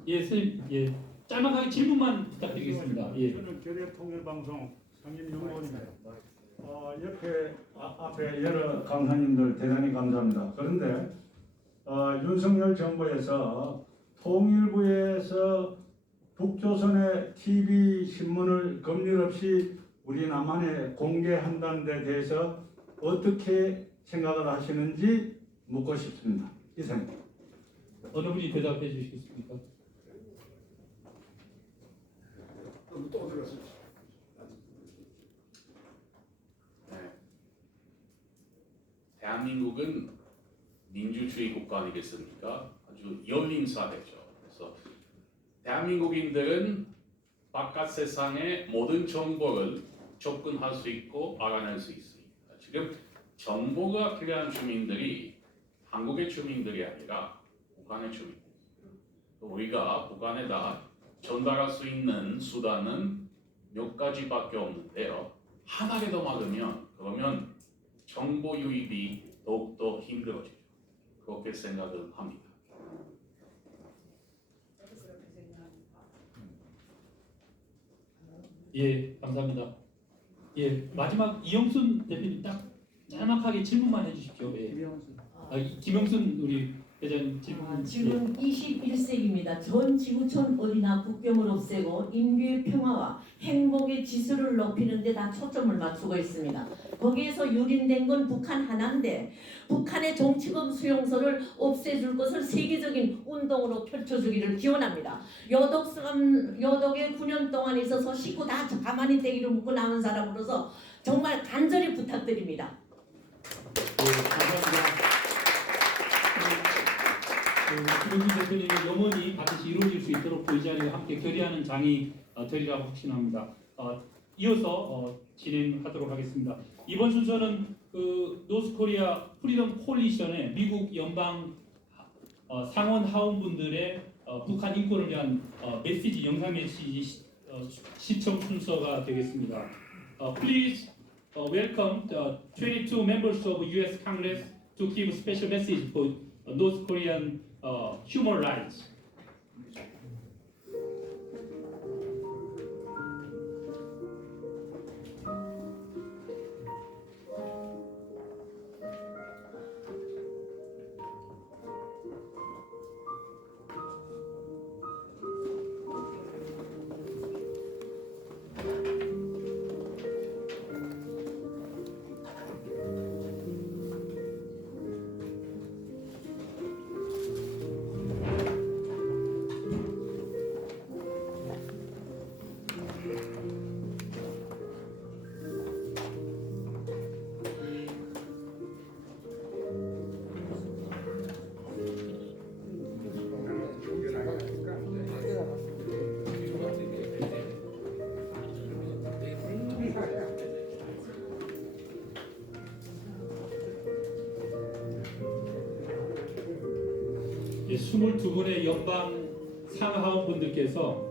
예, 선생님, 예, 짤막하게 질문만 부탁드리겠습니다. 예. 저는 교대통일방송 상임연구원입니다. 옆에 앞에 여러 강사님들 대단히 감사합니다. 그런데 윤석열 정부에서 통일부에서 북조선의 TV 신문을 검열 없이 우리 남한에 공개한다는 데 대해서 어떻게 생각을 하시는지 묻고 싶습니다. 이상. 어느 분이 대답해 주시겠습니까? 또 들었습니다. 네. 대한민국은 민주주의 국가 아니겠습니까? 아주 열린 사회죠. 그래서 대한민국인들은 바깥 세상의 모든 정보를 접근할 수 있고 알아낼 수 있습니다. 지금 정보가 필요한 주민들이 한국의 주민들이 아니라 북한의 주민들. 우리가 북한에다 전달할 수 있는 수단은 몇 가지밖에 없는데요. 하나라도 막으면 그러면 정보 유입이 더욱더 힘들어지죠. 그렇게 생각을 합니다. 예, 감사합니다. 예, 마지막 이영순 대표님 딱 짤막하게 질문만 해주십시오. 예. 김영순 우리 회장님 질문. 지금 21세기입니다. 전 지구촌 어디나 국경을 없애고 인류의 평화와 행복의 지수를 높이는 데 다 초점을 맞추고 있습니다. 거기에서 유린된 건 북한 하나인데 북한의 정치범 수용소를 없애줄 것을 세계적인 운동으로 펼쳐주기를 기원합니다. 여독의 9년 동안 있어서 식구 다 가만히 대기를 묻고 남은 사람으로서 정말 간절히 부탁드립니다. 감사합니다. 김영준 대표님의 염원이 반드시 이루어질 수 있도록 그 자리에 함께 결의하는 장이 되리라고 확신합니다. 이어서 진행하도록 하겠습니다. 이번 순서는 그 노스코리아 프리덤 콜리션의 미국 연방 상원 하원분들의 북한 인권을 위한 메시지, 영상 메시지 시청 순서가 되겠습니다. Please welcome the 22 members of U.S. Congress to give special message for North Korean human rights. 예, 22분의 연방 상하원분들께서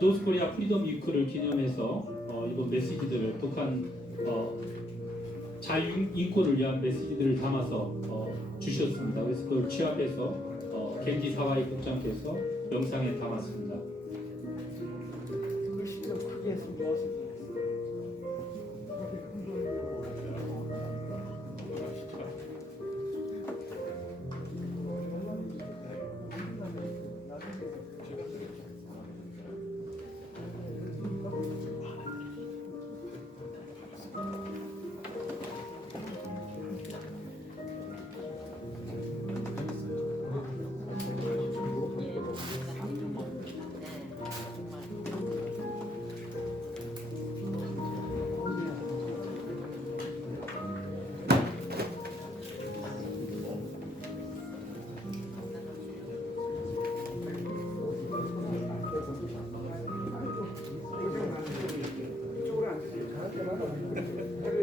노스코리아 프리덤 위크를 기념해서 이번 메시지들을 북한 자유 인권을 위한 메시지들을 담아서 주셨습니다. 그래서 그걸 취합해서 겐지 사와이 국장께서 영상에 담았습니다. 이쪽으로 앉으세요.